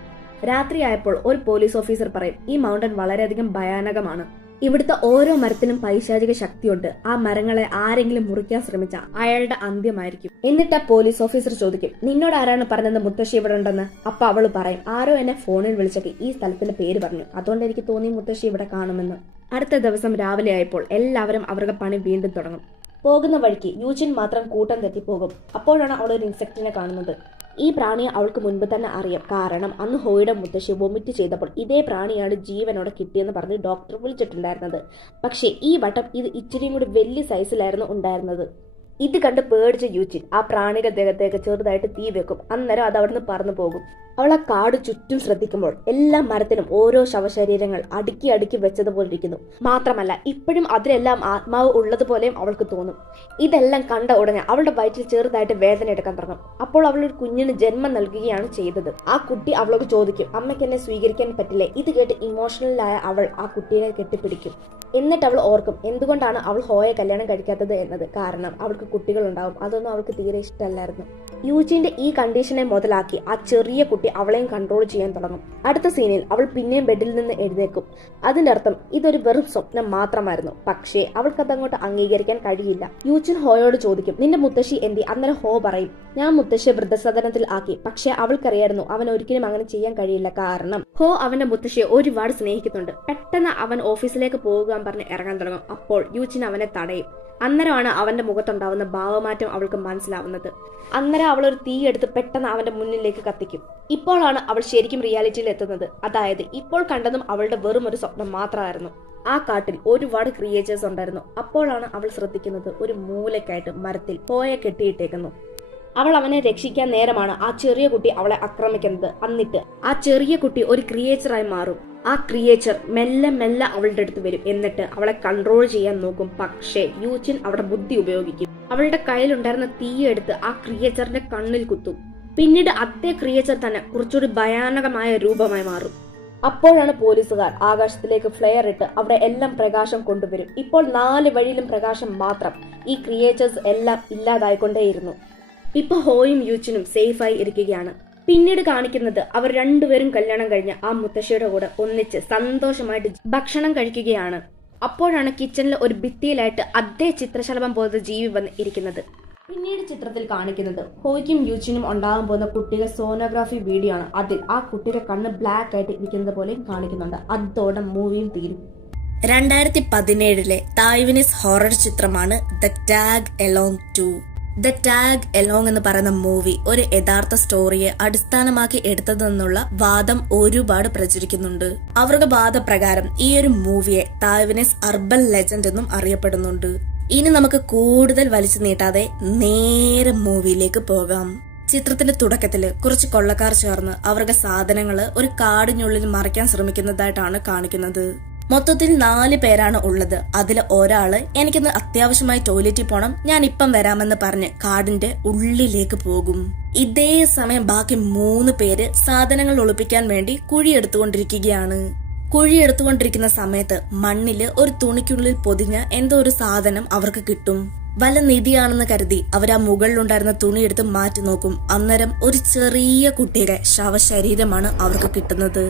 രാത്രിയായപ്പോൾ ഒരു പോലീസ് ഓഫീസർ പറയും, ഈ മൗണ്ടൻ വളരെയധികം ഭയാനകമാണ്. ഇവിടുത്തെ ഓരോ മരത്തിനും പൈശാചിക ശക്തിയുണ്ട്. ആ മരങ്ങളെ ആരെങ്കിലും മുറിക്കാൻ ശ്രമിച്ചാൽ അയാളുടെ അന്ത്യമായിരിക്കും. എന്നിട്ട് ആ പോലീസ് ഓഫീസർ ചോദിക്കും, നിന്നോട് ആരാണ് പറഞ്ഞത് മുത്തശ്ശി ഇവിടെ ഉണ്ടെന്ന്? അപ്പൊ അവള് പറയും, ആരോ എന്നെ ഫോണിൽ വിളിച്ചൊക്കെ ഈ സ്ഥലത്തിന്റെ പേര് പറഞ്ഞു. അതുകൊണ്ട് എനിക്ക് തോന്നി മുത്തശ്ശി ഇവിടെ കാണുമെന്ന്. അടുത്ത ദിവസം രാവിലെ ആയപ്പോൾ എല്ലാവരും അവരുടെ പണി വീണ്ടും തുടങ്ങും. പോകുന്ന വഴിക്ക് യൂജിൻ മാത്രം കൂട്ടം തെറ്റിപ്പോകും. അപ്പോഴാണ് അവൾ ഒരു ഇൻസെക്റ്റിനെ കാണുന്നത്. ഈ പ്രാണിയെ അവൾക്ക് മുൻപ് തന്നെ അറിയാം. കാരണം അന്ന് ഹോയുടെ മുത്തശ്ശി വൊമിറ്റ് ചെയ്തപ്പോൾ ഇതേ പ്രാണിയാണ് ജീവനോടെ കിട്ടിയെന്ന് പറഞ്ഞ് ഡോക്ടർ വിളിച്ചിട്ടുണ്ടായിരുന്നത്. പക്ഷേ ഈ വട്ടം ഇത് ഇച്ചിരിയും കൂടി വലിയ സൈസിലായിരുന്നു ഉണ്ടായിരുന്നത്. ഇത് കണ്ട് പേടിച്ച യൂജിൻ ആ പ്രാണിയുടെ ദേഹത്തേക്ക് ചെറുതായിട്ട് തീ വെക്കും. അന്നേരം അത് അവിടുന്ന് പറന്നു പോകും. അവൾ ആ കാട് ചുറ്റും ശ്രദ്ധിക്കുമ്പോൾ എല്ലാ മരത്തിലും ഓരോ ശവശരീരങ്ങൾ അടുക്കി അടുക്കി വെച്ചതുപോലെ ഇരിക്കുന്നു. മാത്രമല്ല ഇപ്പോഴും അതിലെല്ലാം ആത്മാവ് ഉള്ളതുപോലെയും അവൾക്ക് തോന്നും. ഇതെല്ലാം കണ്ട ഉടനെ അവളുടെ വയറ്റിൽ ചെറുതായിട്ട് വേദന എടുക്കാൻ തുടങ്ങും. അപ്പോൾ അവൾ ഒരു കുഞ്ഞിന് ജന്മം നൽകുകയാണ് ചെയ്തത്. ആ കുട്ടി അവളോട് ചോദിക്കും, അമ്മയ്ക്ക് എന്നെ സ്വീകരിക്കാൻ പറ്റില്ലേ? ഇത് കേട്ട് ഇമോഷണലായ അവൾ ആ കുട്ടീനെ കെട്ടിപ്പിടിക്കും. എന്നിട്ട് അവൾ ഓർക്കും എന്തുകൊണ്ടാണ് അവൾ ഹോയെ കല്യാണം കഴിക്കാത്തത് എന്നത്. കാരണം അവൾക്ക് കുട്ടികളുണ്ടാവും. അതൊന്നും അവൾക്ക് തീരെ ഇഷ്ടമല്ലായിരുന്നു. യൂജിന്റെ ഈ കണ്ടീഷനെ മുതലാക്കി ആ ചെറിയ കുട്ടി അവളെയും കൺട്രോൾ ചെയ്യാൻ തുടങ്ങും. അടുത്ത സീനിൽ അവൾ പിന്നെയും ബെഡിൽ നിന്ന് എഴുന്നേക്കും. അതിന്റെ അർത്ഥം ഇതൊരു വെറും സ്വപ്നം മാത്രമായിരുന്നു. പക്ഷേ അവൾക്കത് അങ്ങോട്ട് അംഗീകരിക്കാൻ കഴിയില്ല. യൂജിൻ ഹോയോട് ചോദിക്കും, നിന്റെ മുത്തശ്ശി എന്തി? അന്നേരം ഹോ പറയും, ഞാൻ മുത്തശ്ശിയെ വൃദ്ധസദനത്തിൽ ആക്കി. പക്ഷേ അവൾക്കറിയായിരുന്നു അവൻ ഒരിക്കലും അങ്ങനെ ചെയ്യാൻ കഴിയില്ല. കാരണം ഹോ അവന്റെ മുത്തശ്ശിയെ ഒരുപാട് സ്നേഹിക്കുന്നുണ്ട്. പെട്ടെന്ന് അവൻ ഓഫീസിലേക്ക് പോകുവാൻ പറഞ്ഞ് ഇറങ്ങാൻ തുടങ്ങും. അപ്പോൾ യൂജിൻ അവനെ തടയും. അന്നേരമാണ് അവന്റെ മുഖത്തുണ്ടാവുന്ന ഭാവമാറ്റം അവൾക്ക് മനസ്സിലാവുന്നത്. അന്നേരം അവൾ ഒരു തീ എടുത്ത് പെട്ടെന്ന് അവന്റെ മുന്നിലേക്ക് കത്തിക്കും. ഇപ്പോഴാണ് അവൾ ശരിക്കും റിയാലിറ്റിയിൽ എത്തുന്നത്. അതായത് ഇപ്പോൾ കണ്ടതും അവളുടെ വെറും ഒരു സ്വപ്നം മാത്രമായിരുന്നു. ആ കാട്ടിൽ ഒരുപാട് ക്രിയേച്ചേഴ്സ് ഉണ്ടായിരുന്നു. അപ്പോഴാണ് അവൾ ശ്രദ്ധിക്കുന്നത് ഒരു മൂലക്കായിട്ട് മരത്തിൽ ഹോയെ കെട്ടിയിട്ടേക്കുന്നു. അവൾ അവനെ രക്ഷിക്കാൻ നേരമാണ് ആ ചെറിയ കുട്ടി അവളെ ആക്രമിക്കുന്നത്. എന്നിട്ട് ആ ചെറിയ കുട്ടി ഒരു ക്രിയേച്ചറായി മാറും. ആ ക്രിയേച്ചർ മെല്ലെ മെല്ലെ അവളുടെ അടുത്ത് വരും. എന്നിട്ട് അവളെ കൺട്രോൾ ചെയ്യാൻ നോക്കും. പക്ഷേ യൂജിൻ അവിടെ ബുദ്ധി ഉപയോഗിക്കും. അവളുടെ കയ്യിലുണ്ടായിരുന്ന തീയെടുത്ത് ആ ക്രിയേച്ചറിന്റെ കണ്ണിൽ കുത്തും. പിന്നീട് അതേ ക്രിയേച്ചർ തന്നെ കുറച്ചുകൂടി ഭയാനകമായ രൂപമായി മാറും. അപ്പോഴാണ് പോലീസുകാർ ആകാശത്തിലേക്ക് ഫ്ലെയർ ഇട്ട് അവിടെ എല്ലാം പ്രകാശം കൊണ്ടുവരും. ഇപ്പോൾ 4 വഴിയിലും പ്രകാശം മാത്രം. ഈ ക്രിയേച്ചേഴ്സ് എല്ലാം ഇല്ലാതായിക്കൊണ്ടേയിരുന്നു. ഇപ്പൊ ഹോയും യൂജിനും സേഫായി ഇരിക്കുകയാണ്. പിന്നീട് കാണിക്കുന്നത് അവർ രണ്ടുപേരും കല്യാണം കഴിഞ്ഞ് ആ മുത്തശ്ശിയുടെ കൂടെ ഒന്നിച്ച് സന്തോഷമായിട്ട് ഭക്ഷണം കഴിക്കുകയാണ്. അപ്പോഴാണ് കിച്ചണിൽ ഒരു ഭിത്തിയിലായിട്ട് അതേ ചിത്രശലഭം പോലത്തെ ജീവി വന്ന് ഇരിക്കുന്നത്. പിന്നീട് ചിത്രത്തിൽ കാണിക്കുന്നത് ഹോയ്ക്കും യൂജിനും ഉണ്ടാകാൻ പോകുന്ന കുട്ടിയുടെ സോണോഗ്രാഫി വീഡിയോ ആണ്. അതിൽ ആ കുട്ടിയുടെ കണ്ണ് ബ്ലാക്ക് ആയിട്ട് ഇരിക്കുന്നത് പോലെ കാണിക്കുന്നുണ്ട്. അതോടെ മൂവിയും തീരും. 2017 തായ്വനീസ് ഹൊറർ ചിത്രമാണ് the tag along 2. The tag along എന്ന് പറയുന്ന മൂവി ഒരു യഥാർത്ഥ സ്റ്റോറിയെ അടിസ്ഥാനമാക്കി എടുത്തതെന്നുള്ള വാദം ഒരുപാട് പ്രചരിക്കുന്നുണ്ട്. അവരുടെ വാദപ്രകാരം ഈ ഒരു മൂവിയെ തായ്വനീസ് അർബൻ ലെജൻഡ് എന്നും അറിയപ്പെടുന്നുണ്ട്. ഇനി നമുക്ക് കൂടുതൽ വലിച്ചു നീട്ടാതെ നേരെ മൂവിയിലേക്ക് പോകാം. ചിത്രത്തിന്റെ തുടക്കത്തില് കുറച്ച് കൊള്ളക്കാർ ചേർന്ന് അവരുടെ സാധനങ്ങള് ഒരു കാടിനുള്ളിൽ മറയ്ക്കാൻ ശ്രമിക്കുന്നതായിട്ടാണ് കാണിക്കുന്നത്. മൊത്തത്തിൽ 4 പേരാണ് ഉള്ളത്. അതിൽ ഒരാള് എനിക്കൊന്ന് അത്യാവശ്യമായി ടോയ്ലറ്റിൽ പോണം, ഞാൻ ഇപ്പം വരാമെന്ന് പറഞ്ഞ് കാടിന്റെ ഉള്ളിലേക്ക് പോകും. ഇതേ സമയം ബാക്കി 3 പേര് സാധനങ്ങൾ ഒളിപ്പിക്കാൻ വേണ്ടി കുഴിയെടുത്തുകൊണ്ടിരിക്കുകയാണ്. കുഴിയെടുത്തുകൊണ്ടിരിക്കുന്ന സമയത്ത് മണ്ണില് ഒരു തുണിക്കുള്ളിൽ പൊതിഞ്ഞ എന്തോ ഒരു സാധനം അവർക്ക് കിട്ടും. വല്ല നിധിയാണെന്ന് കരുതി അവർ ആ മുകളിലുണ്ടായിരുന്ന തുണി എടുത്ത് മാറ്റി നോക്കും. അന്നേരം ഒരു ചെറിയ കുട്ടിയുടെ ശവശരീരമാണ് അവർക്ക് കിട്ടുന്നത്.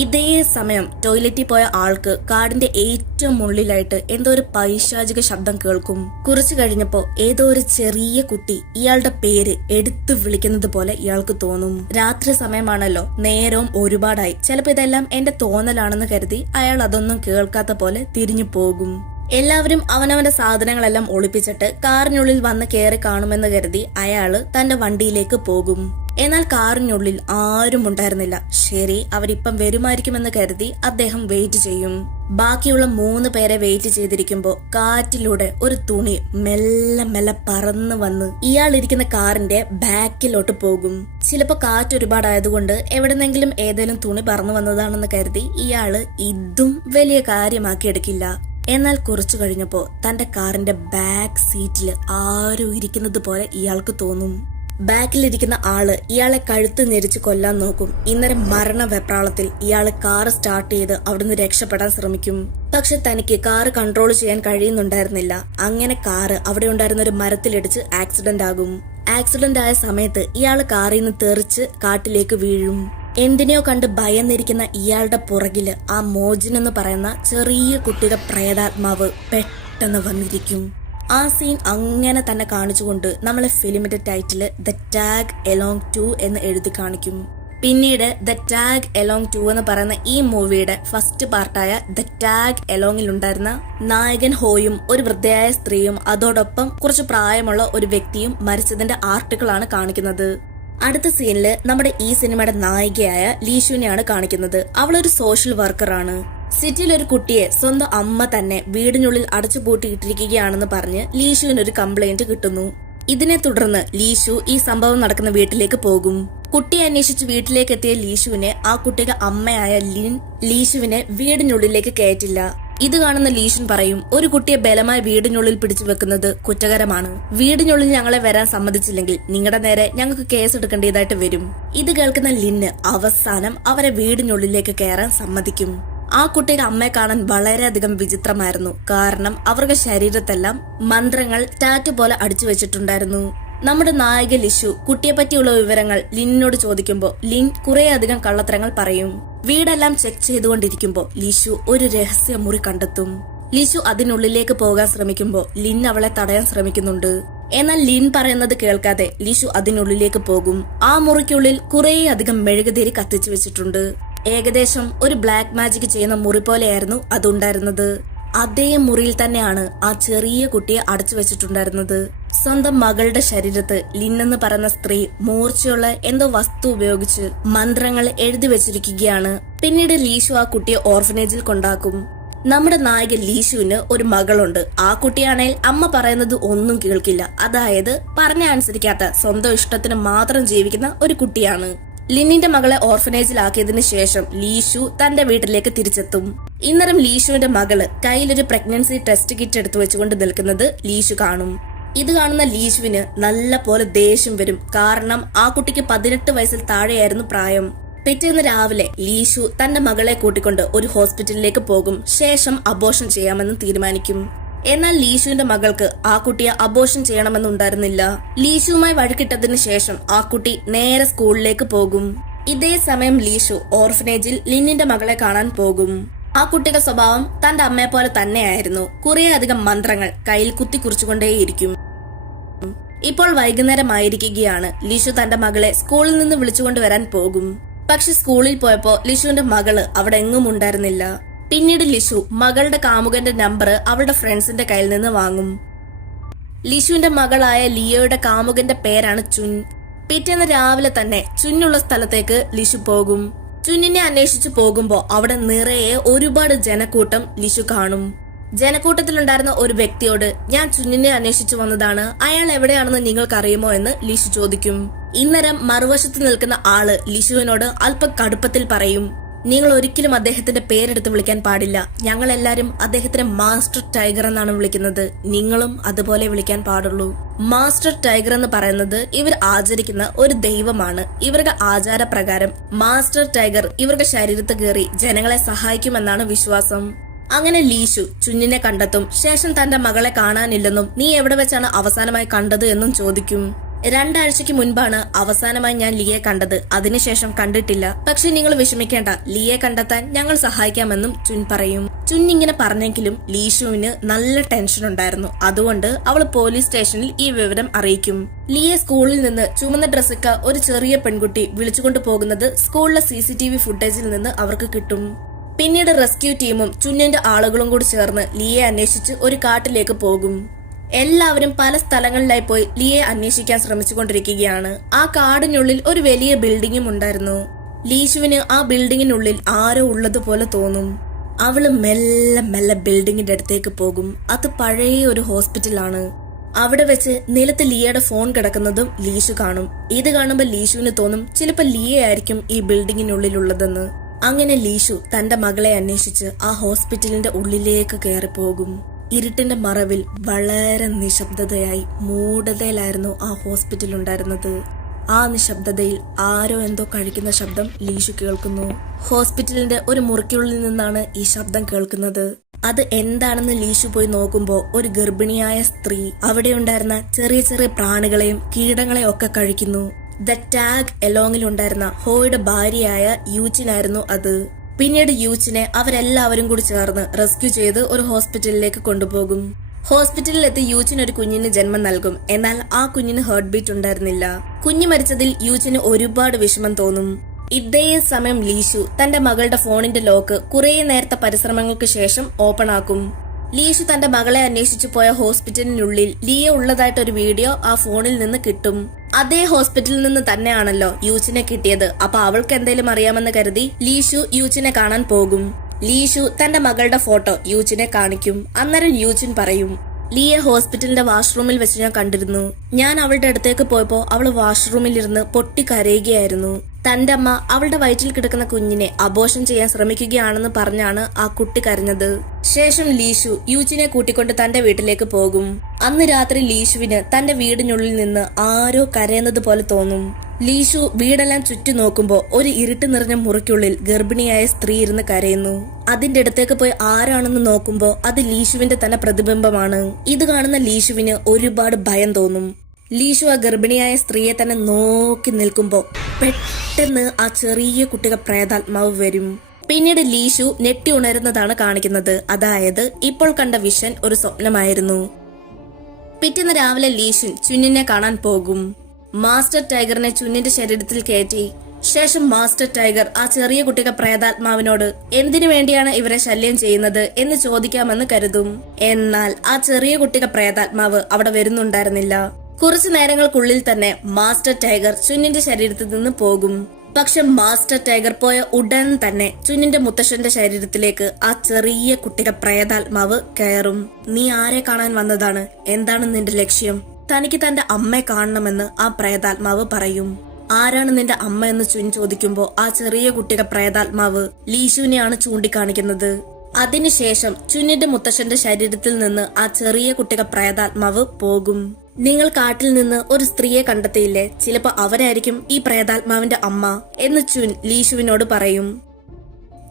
ഇതേ സമയം ടോയ്ലറ്റിൽ പോയ ആൾക്ക് കാടിന്റെ ഏറ്റവും ഉള്ളിലായിട്ട് എന്തോ ഒരു പൈശാചിക ശബ്ദം കേൾക്കും. കുറച്ചു കഴിഞ്ഞപ്പോ ഏതോ ഒരു ചെറിയ കുട്ടി ഇയാളുടെ പേര് എടുത്തു വിളിക്കുന്നത് പോലെ ഇയാൾക്ക് തോന്നും. രാത്രി സമയമാണല്ലോ, നേരവും ഒരുപാടായി. ചിലപ്പോ ഇതെല്ലാം എന്റെ തോന്നലാണെന്ന് കരുതി അയാൾ അതൊന്നും കേൾക്കാത്ത പോലെ തിരിഞ്ഞു പോകും. എല്ലാവരും അവനവന്റെ സാധനങ്ങളെല്ലാം ഒളിപ്പിച്ചിട്ട് കാറിനുള്ളിൽ വന്ന് കയറി കാണുമെന്ന് കരുതി അയാള് തന്റെ വണ്ടിയിലേക്ക് പോകും. എന്നാൽ കാറിനുള്ളിൽ ആരും ഉണ്ടായിരുന്നില്ല. ശരി, അവരിപ്പം വരുമായിരിക്കുമെന്ന് കരുതി അദ്ദേഹം വെയിറ്റ് ചെയ്യും. ബാക്കിയുള്ള 3 പേരെ വെയിറ്റ് ചെയ്തിരിക്കുമ്പോ കാറ്റിലൂടെ ഒരു തുണി മെല്ലെ മെല്ലെ പറന്ന് വന്ന് ഇയാൾ ഇരിക്കുന്ന കാറിന്റെ ബാക്കിലോട്ട് പോകും. ചിലപ്പോ കാറ്റ് ഒരുപാടായതുകൊണ്ട് എവിടെന്നെങ്കിലും ഏതെങ്കിലും തുണി പറന്നു വന്നതാണെന്ന് കരുതി ഇയാള് ഇതും വലിയ കാര്യമാക്കി എടുക്കില്ല. എന്നാൽ കുറച്ചു കഴിഞ്ഞപ്പോ തന്റെ കാറിന്റെ ബാക്ക് സീറ്റില് ആരോ ഇരിക്കുന്നത് പോലെ ഇയാൾക്ക് തോന്നും. ബാക്കിലിരിക്കുന്ന ആള് ഇയാളെ കഴുത്ത് ഞെരിച്ച് കൊല്ലാൻ നോക്കും. ഇന്നേരം മരണ വെപ്രാളത്തിൽ ഇയാള് കാറ് സ്റ്റാർട്ട് ചെയ്ത് അവിടുന്ന് രക്ഷപ്പെടാൻ ശ്രമിക്കും. പക്ഷെ തനിക്ക് കാറ് കൺട്രോൾ ചെയ്യാൻ കഴിയുന്നുണ്ടായിരുന്നില്ല. അങ്ങനെ കാറ് അവിടെ ഉണ്ടായിരുന്ന ഒരു മരത്തിലിടിച്ച് ആക്സിഡന്റ് ആകും. ആക്സിഡന്റ് ആയ സമയത്ത് ഇയാള് കാറിൽ നിന്ന് തെറിച്ച് കാട്ടിലേക്ക് വീഴും. എന്തിനെയോ കണ്ട് ഭയന്നിരിക്കുന്ന ഇയാളുടെ പുറകില് ആ മോജിൻ എന്ന് പറയുന്ന ചെറിയ കുട്ടിയുടെ പ്രേതാത്മാവ് പെട്ടെന്ന് വന്നിരിക്കും. ആ സീൻ അങ്ങനെ തന്നെ കാണിച്ചുകൊണ്ട് നമ്മളെ ഫിലിമിന്റെ ടൈറ്റില് ദ ടാഗ് എലോങ് 2 എന്ന് എഴുതി കാണിക്കും. പിന്നീട് ദ ടാഗ് എലോങ് 2 എന്ന് പറയുന്ന ഈ മൂവിയുടെ ഫസ്റ്റ് പാർട്ടായ ദ ടാഗ് എലോങ്ങിൽ ഉണ്ടായിരുന്ന നായകൻ ഹോയും ഒരു വൃദ്ധയായ സ്ത്രീയും അതോടൊപ്പം കുറച്ച് പ്രായമുള്ള ഒരു വ്യക്തിയും മരിച്ചതിന്റെ ആർട്ടിക്കിളാണ് കാണിക്കുന്നത്. അടുത്ത സീനില് നമ്മുടെ ഈ സിനിമയുടെ നായികയായ ലീഷുവിനെയാണ് കാണിക്കുന്നത്. അവളൊരു സോഷ്യൽ വർക്കറാണ്. സിറ്റിയിൽ ഒരു കുട്ടിയെ സ്വന്തം അമ്മ തന്നെ വീടിനുള്ളിൽ അടച്ചുപൂട്ടിയിട്ടിരിക്കുകയാണെന്ന് പറഞ്ഞ് ലീഷുവിന് ഒരു കംപ്ലൈന്റ് കിട്ടുന്നു. ഇതിനെ തുടർന്ന് ലീഷു ഈ സംഭവം നടക്കുന്ന വീട്ടിലേക്ക് പോകും. കുട്ടിയെ അന്വേഷിച്ച് വീട്ടിലേക്ക് എത്തിയ ലീഷുവിനെ ആ കുട്ടിയുടെ അമ്മയായ ലിൻ ലീഷുവിനെ വീടിനുള്ളിലേക്ക് കയറ്റില്ല. ഇത് കാണുന്ന ലീഷുൻ പറയും, ഒരു കുട്ടിയെ ബലമായി വീടിനുള്ളിൽ പിടിച്ചു വെക്കുന്നത് കുറ്റകരമാണ്. വീടിനുള്ളിൽ ഞങ്ങളെ വരാൻ സമ്മതിച്ചില്ലെങ്കിൽ നിങ്ങളുടെ നേരെ ഞങ്ങൾക്ക് കേസ് എടുക്കേണ്ടതായിട്ട് വരും. ഇത് കേൾക്കുന്ന ലിന്ന് അവസാനം അവരെ വീടിനുള്ളിലേക്ക് കയറാൻ സമ്മതിക്കും. ആ കുട്ടിയുടെ അമ്മയെ കാണാൻ വളരെയധികം വിചിത്രമായിരുന്നു. കാരണം അവരുടെ ശരീരത്തെല്ലാം മന്ത്രങ്ങൾ ടാറ്റു പോലെ അടിച്ചു വെച്ചിട്ടുണ്ടായിരുന്നു. നമ്മുടെ നായിക ലിഷു കുട്ടിയെ പറ്റിയുള്ള വിവരങ്ങൾ ലിന്നോട് ചോദിക്കുമ്പോൾ ലിൻ കുറേയധികം കള്ളത്തരങ്ങൾ പറയും. വീടെല്ലാം ചെക്ക് ചെയ്തുകൊണ്ടിരിക്കുമ്പോൾ ലിഷു ഒരു രഹസ്യ മുറി കണ്ടെത്തും. ലിഷു അതിനുള്ളിലേക്ക് പോകാൻ ശ്രമിക്കുമ്പോൾ ലിൻ അവളെ തടയാൻ ശ്രമിക്കുന്നുണ്ട്. എന്നാൽ ലിൻ പറയുന്നത് കേൾക്കാതെ ലിഷു അതിനുള്ളിലേക്ക് പോകും. ആ മുറിക്കുള്ളിൽ കുറേയധികം മെഴുകുതിരി കത്തിച്ചു വെച്ചിട്ടുണ്ട്. ഏകദേശം ഒരു ബ്ലാക്ക് മാജിക് ചെയ്യുന്ന മുറി പോലെയായിരുന്നു അതുണ്ടായിരുന്നത്. അതേ മുറിയിൽ തന്നെയാണ് ആ ചെറിയ കുട്ടിയെ അടച്ചു വെച്ചിട്ടുണ്ടായിരുന്നത്. സ്വന്തം മകളുടെ ശരീരത്ത് ലിന്നെന്ന് പറയുന്ന സ്ത്രീ മൂർച്ചയുള്ള എന്തോ വസ്തു ഉപയോഗിച്ച് മന്ത്രങ്ങൾ എഴുതി വെച്ചിരിക്കുകയാണ്. പിന്നീട് ലീഷു ആ കുട്ടിയെ ഓർഫനേജിൽ കൊണ്ടാക്കും. നമ്മുടെ നായക ലീഷുവിന് ഒരു മകളുണ്ട്. ആ കുട്ടിയാണെങ്കിൽ അമ്മ പറയുന്നത് ഒന്നും കേൾക്കില്ല. അതായത് പറഞ്ഞ അനുസരിക്കാത്ത സ്വന്തം ഇഷ്ടത്തിന് മാത്രം ജീവിക്കുന്ന ഒരു കുട്ടിയാണ്. ലിന്നിന്റെ മകളെ ഓർഫനേജിലാക്കിയതിനു ശേഷം ലീഷു തന്റെ വീട്ടിലേക്ക് തിരിച്ചെത്തും. ഇന്നരം ലീഷുവിന്റെ മകള് കയ്യിലൊരു പ്രഗ്നൻസി ടെസ്റ്റ് കിറ്റ് എടുത്തു വെച്ചുകൊണ്ട് നിൽക്കുന്നത് ലീഷു കാണും. ഇത് കാണുന്ന ലീഷുവിന് നല്ല പോലെ ദേഷ്യം വരും. കാരണം ആ കുട്ടിക്ക് 18 വയസ്സിൽ താഴെയായിരുന്നു പ്രായം. പിറ്റേന്ന് രാവിലെ ലീഷു തന്റെ മകളെ കൂട്ടിക്കൊണ്ട് ഒരു ഹോസ്പിറ്റലിലേക്ക് പോകും. ശേഷം അബോർഷൻ ചെയ്യാമെന്ന് തീരുമാനിക്കും. എന്നാൽ ലീഷുവിന്റെ മകൾക്ക് ആ കുട്ടിയെ അബോർഷൻ ചെയ്യണമെന്നുണ്ടായിരുന്നില്ല. ലീഷുവുമായി വഴക്കിട്ടതിന് ശേഷം ആ കുട്ടി നേരെ സ്കൂളിലേക്ക് പോകും. ഇതേ സമയം ലീഷു ഓർഫനേജിൽ ലിന്നിന്റെ മകളെ കാണാൻ പോകും. ആ കുട്ടിയുടെ സ്വഭാവം തന്റെ അമ്മയെ പോലെ തന്നെയായിരുന്നു. കുറേയധികം മന്ത്രങ്ങൾ കയ്യിൽ കുത്തിക്കുറിച്ചുകൊണ്ടേയിരിക്കും. ഇപ്പോൾ വൈകുന്നേരമായിരിക്കുകയാണ്. ലിഷു തന്റെ മകളെ സ്കൂളിൽ നിന്ന് വിളിച്ചുകൊണ്ടുവരാൻ പോകും. പക്ഷെ സ്കൂളിൽ പോയപ്പോ ലിഷുവിന്റെ മകള് അവിടെ എങ്ങും ഉണ്ടായിരുന്നില്ല. പിന്നീട് ലിഷു മകളുടെ കാമുകന്റെ നമ്പർ അവളുടെ ഫ്രണ്ട്സിന്റെ കയ്യിൽ നിന്ന് വാങ്ങും. ലിഷുവിന്റെ മകളായ ലിയോയുടെ കാമുകന്റെ പേരാണ് ചുൻ. പിറ്റേന്ന് രാവിലെ തന്നെ ചുന്നുള്ള സ്ഥലത്തേക്ക് ലിഷു പോകും. ചുന്നിനെ അന്വേഷിച്ചു പോകുമ്പോ അവിടെ നിറയെ ഒരുപാട് ജനക്കൂട്ടം ലിഷു കാണും. ജനക്കൂട്ടത്തിലുണ്ടായിരുന്ന ഒരു വ്യക്തിയോട്, ഞാൻ ചുന്നിനെ അന്വേഷിച്ചു വന്നതാണ്, അയാൾ എവിടെയാണെന്ന് നിങ്ങൾക്കറിയുമോ എന്ന് ലിഷു ചോദിക്കും. ഇന്നരം മറുവശത്ത് നിൽക്കുന്ന ആള് ലിഷുവിനോട് അല്പം കടുപ്പത്തിൽ പറയും, നിങ്ങൾ ഒരിക്കലും അദ്ദേഹത്തിന്റെ പേരെടുത്ത് വിളിക്കാൻ പാടില്ല. ഞങ്ങൾ എല്ലാരും അദ്ദേഹത്തിനെ മാസ്റ്റർ ടൈഗർ എന്നാണ് വിളിക്കുന്നത്. നിങ്ങളും അതുപോലെ വിളിക്കാൻ പാടുള്ളൂ. മാസ്റ്റർ ടൈഗർ എന്ന് പറയുന്നത് ഇവർ ആചരിക്കുന്ന ഒരു ദൈവമാണ്. ഇവരുടെ ആചാരപ്രകാരം മാസ്റ്റർ ടൈഗർ ഇവരുടെ ശരീരത്ത് കയറി ജനങ്ങളെ സഹായിക്കുമെന്നാണ് വിശ്വാസം. അങ്ങനെ ലീഷു ചുന്നിനെ കണ്ടെത്തും. ശേഷം തന്റെ മകളെ കാണാനില്ലെന്നും നീ എവിടെ വെച്ചാണ് അവസാനമായി കണ്ടത് എന്നും ചോദിക്കും. 2 ആഴ്ചയ്ക്ക് മുൻപാണ് അവസാനമായി ഞാൻ ലിയെ കണ്ടത്. അതിനുശേഷം കണ്ടിട്ടില്ല. പക്ഷെ നിങ്ങൾ വിഷമിക്കേണ്ട, ലിയെ കണ്ടെത്താൻ ഞങ്ങൾ സഹായിക്കാമെന്നും ചുൻ പറയും. ചുൻ ഇങ്ങനെ പറഞ്ഞെങ്കിലും ലീഷുവിന് നല്ല ടെൻഷൻ ഉണ്ടായിരുന്നു. അതുകൊണ്ട് അവൾ പോലീസ് സ്റ്റേഷനിൽ ഈ വിവരം അറിയിക്കും. ലിയെ സ്കൂളിൽ നിന്ന് ചുമന്ന ഡ്രസ്സിട്ട ഒരു ചെറിയ പെൺകുട്ടി വിളിച്ചുകൊണ്ടു പോകുന്നത് സ്കൂളിലെ CCTV ഫുട്ടേജിൽ നിന്ന് അവർക്ക് കിട്ടും. പിന്നീട് റെസ്ക്യൂ ടീമും ചുന്നിന്റെ ആളുകളും കൂടി ചേർന്ന് ലിയെ അന്വേഷിച്ച് ഒരു കാട്ടിലേക്ക് പോകും. എല്ലാവരും പല സ്ഥലങ്ങളിലായി പോയി ലിയെ അന്വേഷിക്കാൻ ശ്രമിച്ചുകൊണ്ടിരിക്കുകയാണ്. ആ കാടിനുള്ളിൽ ഒരു വലിയ ബിൽഡിംഗും ഉണ്ടായിരുന്നു. ലീഷുവിന് ആ ബിൽഡിങ്ങിനുള്ളിൽ ആരോ ഉള്ളതുപോലെ തോന്നും. അവള് മെല്ലെ മെല്ലെ ബിൽഡിങ്ങിന്റെ അടുത്തേക്ക് പോകും. അത് പഴയ ഒരു ഹോസ്പിറ്റലാണ്. അവിടെ വെച്ച് നിലത്ത് ലിയയുടെ ഫോൺ കിടക്കുന്നതും ലീഷു കാണും. ഇത് കാണുമ്പോൾ ലീഷുവിന് തോന്നും ചിലപ്പോ ലിയ ആയിരിക്കും ഈ ബിൽഡിങ്ങിനുള്ളിലുള്ളതെന്ന്. അങ്ങനെ ലീഷു തന്റെ മകളെ അന്വേഷിച്ച് ആ ഹോസ്പിറ്റലിന്റെ ഉള്ളിലേക്ക് കയറി പോകും. ഇരുട്ടിന്റെ മറവിൽ വളരെ നിശബ്ദതയായി മൂഢതയിലായിരുന്നു ആ ഹോസ്പിറ്റൽ ഉണ്ടായിരുന്നത്. ആ നിശബ്ദതയിൽ ആരോ എന്തോ കഴിക്കുന്ന ശബ്ദം ലീഷു കേൾക്കുന്നു. ഹോസ്പിറ്റലിന്റെ ഒരു മുറിക്കുള്ളിൽ നിന്നാണ് ഈ ശബ്ദം കേൾക്കുന്നത്. അത് എന്താണെന്ന് ലീഷു പോയി നോക്കുമ്പോ ഒരു ഗർഭിണിയായ സ്ത്രീ അവിടെ ഉണ്ടായിരുന്ന ചെറിയ ചെറിയ പ്രാണികളെയും കീടങ്ങളെയും ഒക്കെ കഴിക്കുന്നു. ദ ടാഗ് എലോങ്ങിലുണ്ടായിരുന്ന ഹോയുടെ ഭാര്യയായ യൂച്ചിനായിരുന്നു അത്. പിന്നീട് യൂച്ചിനെ അവരെല്ലാവരും കൂടി ചേർന്ന് റെസ്ക്യൂ ചെയ്ത് ഒരു ഹോസ്പിറ്റലിലേക്ക് കൊണ്ടുപോകും. ഹോസ്പിറ്റലിലെത്തി യൂച്ചിന് ഒരു കുഞ്ഞിന് ജന്മം നൽകും. എന്നാൽ ആ കുഞ്ഞിന് ഹാർട്ട് ബീറ്റ് ഉണ്ടായിരുന്നില്ല. കുഞ്ഞ് മരിച്ചതിൽ യൂച്ചിന് ഒരുപാട് വിഷമം തോന്നും. ഇതേ സമയം ലീഷു തന്റെ മകളുടെ ഫോണിന്റെ ലോക്ക് കുറെ നേരത്തെ പരിശ്രമങ്ങൾക്ക് ശേഷം ഓപ്പൺ ആക്കും. ലീഷു തന്റെ മകളെ അന്വേഷിച്ചു പോയ ഹോസ്പിറ്റലിനുള്ളിൽ ലിയ ഉള്ളതായിട്ട് ഒരു വീഡിയോ ആ ഫോണിൽ നിന്ന് കിട്ടും. അതേ ഹോസ്പിറ്റലിൽ നിന്ന് തന്നെയാണല്ലോ യൂച്ചിനെ കിട്ടിയത്. അപ്പൊ അവൾക്ക് എന്തെങ്കിലും അറിയാമെന്ന് കരുതി ലീഷു യൂച്ചിനെ കാണാൻ പോകും. ലീഷു തന്റെ മകളുടെ ഫോട്ടോ യൂച്ചിനെ കാണിക്കും. അന്നേരം യൂച്ചിൻ പറയും, ലിയെ ഹോസ്പിറ്റലിന്റെ വാഷ്റൂമിൽ വെച്ച് ഞാൻ കണ്ടിരുന്നു. ഞാൻ അവളുടെ അടുത്തേക്ക് പോയപ്പോ അവള് വാഷ്റൂമിൽ ഇരുന്ന് പൊട്ടി കരയുകയായിരുന്നു. തന്റെ അമ്മ അവളുടെ വയറ്റിൽ കിടക്കുന്ന കുഞ്ഞിനെ അബോർഷൻ ചെയ്യാൻ ശ്രമിക്കുകയാണെന്ന് പറഞ്ഞാണ് ആ കുട്ടി കരഞ്ഞത്. ശേഷം ലീഷു യൂച്ചിനെ കൂട്ടിക്കൊണ്ട് തന്റെ വീട്ടിലേക്ക് പോകും. അന്ന് രാത്രി ലീഷുവിന് തന്റെ വീടിനുള്ളിൽ നിന്ന് ആരോ കരയുന്നത് പോലെ തോന്നും. ലീഷു വീടെല്ലാം ചുറ്റി നോക്കുമ്പോ ഒരു ഇരുട്ട് നിറഞ്ഞ മുറിക്കുള്ളിൽ ഗർഭിണിയായ സ്ത്രീ ഇരുന്ന് കരയുന്നു. അതിന്റെ അടുത്തേക്ക് പോയി ആരാണെന്ന് നോക്കുമ്പോ അത് ലീഷുവിന്റെ തന്നെ പ്രതിബിംബമാണ്. ഇത് കാണുന്ന ലീഷുവിന് ഒരുപാട് ഭയം തോന്നും. ലീഷു ആ ഗർഭിണിയായ സ്ത്രീയെ തന്നെ നോക്കി നിൽക്കുമ്പോ പെട്ടെന്ന് ആ ചെറിയ കുട്ടിയുടെ പ്രേതാത്മാവ് വരും. പിന്നീട് ലീഷു ഞെട്ടി ഉണരുന്നതാണ് കാണിക്കുന്നത്. അതായത് ഇപ്പോൾ കണ്ട വിഷൻ ഒരു സ്വപ്നമായിരുന്നു. പിറ്റേന്ന് രാവിലെ ലീഷു ചുന്നിനെ കാണാൻ പോകും. മാസ്റ്റർ ടൈഗറിനെ ചുന്നിന്റെ ശരീരത്തിൽ കയറ്റി ശേഷം മാസ്റ്റർ ടൈഗർ ആ ചെറിയ കുട്ടിയുടെ പ്രേതാത്മാവിനോട് എന്തിനു വേണ്ടിയാണ് ഇവരെ ശല്യം ചെയ്യുന്നത് എന്ന് ചോദിക്കാമെന്ന് കരുതും. എന്നാൽ ആ ചെറിയ കുട്ടിയുടെ പ്രേതാത്മാവ് അവിടെ വരുന്നുണ്ടായിരുന്നില്ല. കുറച്ചു നേരങ്ങൾക്കുള്ളിൽ തന്നെ മാസ്റ്റർ ടൈഗർ ചുന്നിന്റെ ശരീരത്തിൽ നിന്ന് പോകും. പക്ഷെ മാസ്റ്റർ ടൈഗർ പോയ ഉടൻ തന്നെ ചുന്നിന്റെ മുത്തശ്ശന്റെ ശരീരത്തിലേക്ക് ആ ചെറിയ കുട്ടിയുടെ പ്രേതാത്മാവ് കയറും. നീ ആരെ കാണാൻ വന്നതാണ്? എന്താണ് നിന്റെ ലക്ഷ്യം? തനിക്ക് തന്റെ അമ്മയെ കാണണമെന്ന് ആ പ്രേതാത്മാവ് പറയും. ആരാണ് നിന്റെ അമ്മ എന്ന് ചുൻ ചോദിക്കുമ്പോ ആ ചെറിയ കുട്ടിയുടെ പ്രേതാത്മാവ് ലീഷുവിനെയാണ് ചൂണ്ടിക്കാണിക്കുന്നത്. അതിനുശേഷം ചുന്നിന്റെ മുത്തശ്ശന്റെ ശരീരത്തിൽ നിന്ന് ആ ചെറിയ കുട്ടിയുടെ പ്രേതാത്മാവ് പോകും. നിങ്ങൾ കാട്ടിൽ നിന്ന് ഒരു സ്ത്രീയെ കണ്ടെത്തിയില്ലേ? ചിലപ്പോ അവരായിരിക്കും ഈ പ്രേതാത്മാവിന്റെ അമ്മ എന്ന് ചുൻ ലീഷുവിനോട് പറയും.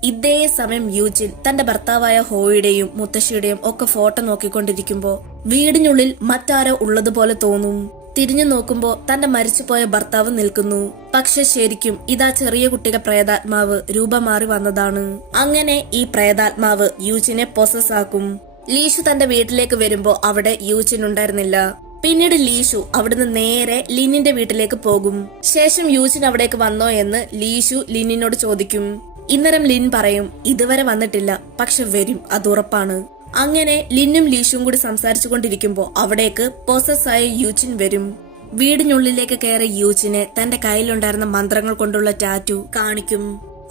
ഇതേ സമയം യൂജിൻ തന്റെ ഭർത്താവായ ഹോയുടെയും മുത്തശ്ശിയുടെയും ഒക്കെ ഫോട്ടോ നോക്കിക്കൊണ്ടിരിക്കുമ്പോ വീടിനുള്ളിൽ മറ്റാരോ ഉള്ളതുപോലെ തോന്നും. തിരിഞ്ഞു നോക്കുമ്പോ തന്റെ മരിച്ചുപോയ ഭർത്താവ് നിൽക്കുന്നു. പക്ഷെ ശരിക്കും ഇതാ ചെറിയ കുട്ടിയുടെ പ്രേതാത്മാവ് രൂപം മാറി വന്നതാണ്. അങ്ങനെ ഈ പ്രേതാത്മാവ് യൂജിനെ പൊസസ് ആക്കും. ലീഷു തന്റെ വീട്ടിലേക്ക് വരുമ്പോ അവിടെ യൂജിൻ ഉണ്ടായിരുന്നില്ല. പിന്നീട് ലീഷു അവിടുന്ന് നേരെ ലിന്നിന്റെ വീട്ടിലേക്ക് പോകും. ശേഷം യൂജിൻ അവിടേക്ക് വന്നോ എന്ന് ലീഷു ലിന്നിനോട് ചോദിക്കും. ഇന്നരം ലിൻ പറയും, ഇതുവരെ വന്നിട്ടില്ല, പക്ഷെ വരും, അത് ഉറപ്പാണ്. അങ്ങനെ ലിന്നും ലീഷും കൂടി സംസാരിച്ചു കൊണ്ടിരിക്കുമ്പോ അവിടേക്ക് പൊസസ് ആയ യൂജിൻ വരും. വീടിനുള്ളിലേക്ക് കയറി യൂജിനെ തന്റെ കയ്യിലുണ്ടായിരുന്ന മന്ത്രങ്ങൾ കൊണ്ടുള്ള ടാറ്റു കാണിക്കും.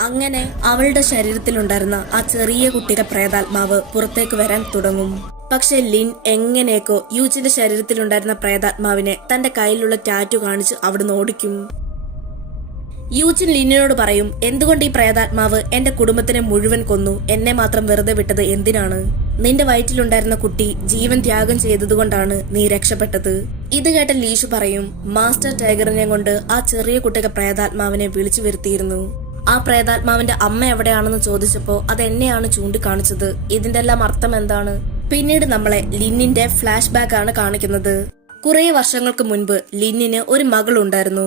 അങ്ങനെ അവളുടെ ശരീരത്തിലുണ്ടായിരുന്ന ആ ചെറിയ കുട്ടിയുടെ പ്രേതാത്മാവ് പുറത്തേക്ക് വരാൻ തുടങ്ങും. പക്ഷെ ലിൻ എങ്ങനെയൊക്കെ യൂജിന്റെ ശരീരത്തിലുണ്ടായിരുന്ന പ്രേതാത്മാവിനെ തന്റെ കയ്യിലുള്ള ടാറ്റു കാണിച്ച് അവിടുന്ന് ഓടിക്കും. യൂജിൻ ലിന്നിനോട് പറയും, എന്തുകൊണ്ട് ഈ പ്രേതാത്മാവ് എന്റെ കുടുംബത്തിനെ മുഴുവൻ കൊന്നു? എന്നെ മാത്രം വെറുതെ വിട്ടത് എന്തിനാണ്? നിന്റെ വയറ്റിലുണ്ടായിരുന്ന കുട്ടി ജീവൻ ത്യാഗം ചെയ്തതുകൊണ്ടാണ് നീ രക്ഷപ്പെട്ടത്. ഇത് കേട്ട ലീഷു പറയും, മാസ്റ്റർ ടൈഗറിനെ കൊണ്ട് ആ ചെറിയ കുട്ടിയുടെ പ്രേതാത്മാവിനെ വിളിച്ചു വരുത്തിയിരുന്നു. ആ പ്രേതാത്മാവിന്റെ അമ്മ എവിടെയാണെന്ന് ചോദിച്ചപ്പോ അത് എന്നെയാണ് ചൂണ്ടിക്കാണിച്ചത്. ഇതിന്റെ എല്ലാം അർത്ഥം എന്താണ്? പിന്നീട് നമ്മളെ ലിന്നിന്റെ ഫ്ലാഷ് ബാക്ക് ആണ് കാണിക്കുന്നത്. കുറെ വർഷങ്ങൾക്ക് മുൻപ് ലിന്നിന് ഒരു മകൾ ഉണ്ടായിരുന്നു.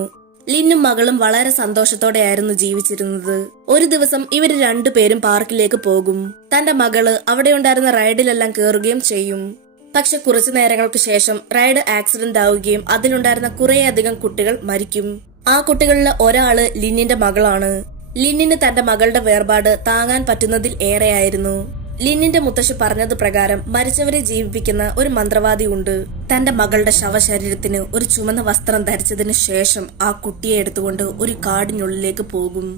ലിന്നും മകളും വളരെ സന്തോഷത്തോടെയായിരുന്നു ജീവിച്ചിരുന്നത്. ഒരു ദിവസം ഇവര് രണ്ടുപേരും പാർക്കിലേക്ക് പോകും. തന്റെ മകള് അവിടെയുണ്ടായിരുന്ന റൈഡിലെല്ലാം കയറുകയും ചെയ്യും. പക്ഷെ കുറച്ചു നേരങ്ങൾക്ക് ശേഷം റൈഡ് ആക്സിഡന്റ് ആവുകയും അതിലുണ്ടായിരുന്ന കുറേയധികം കുട്ടികൾ മരിക്കും. ആ കുട്ടികളിലെ ഒരാള് ലിന്നിന്റെ മകളാണ്. ലിന്നിന് തന്റെ മകളുടെ വേർപാട് താങ്ങാൻ പറ്റുന്നതിൽ ഏറെയായിരുന്നു. ലിന്നിന്റെ മുത്തശ്ശി പറഞ്ഞത് പ്രകാരം മരിച്ചവരെ ജീവിപ്പിക്കുന്ന ഒരു മന്ത്രവാദി ഉണ്ട്. തന്റെ മകളുടെ ശവശരീരത്തിന് ഒരു ചുമന്ന വസ്ത്രം ധരിച്ചതിന് ശേഷം ആ കുട്ടിയെ എടുത്തുകൊണ്ട് ഒരു കാടിനുള്ളിലേക്ക് പോകും.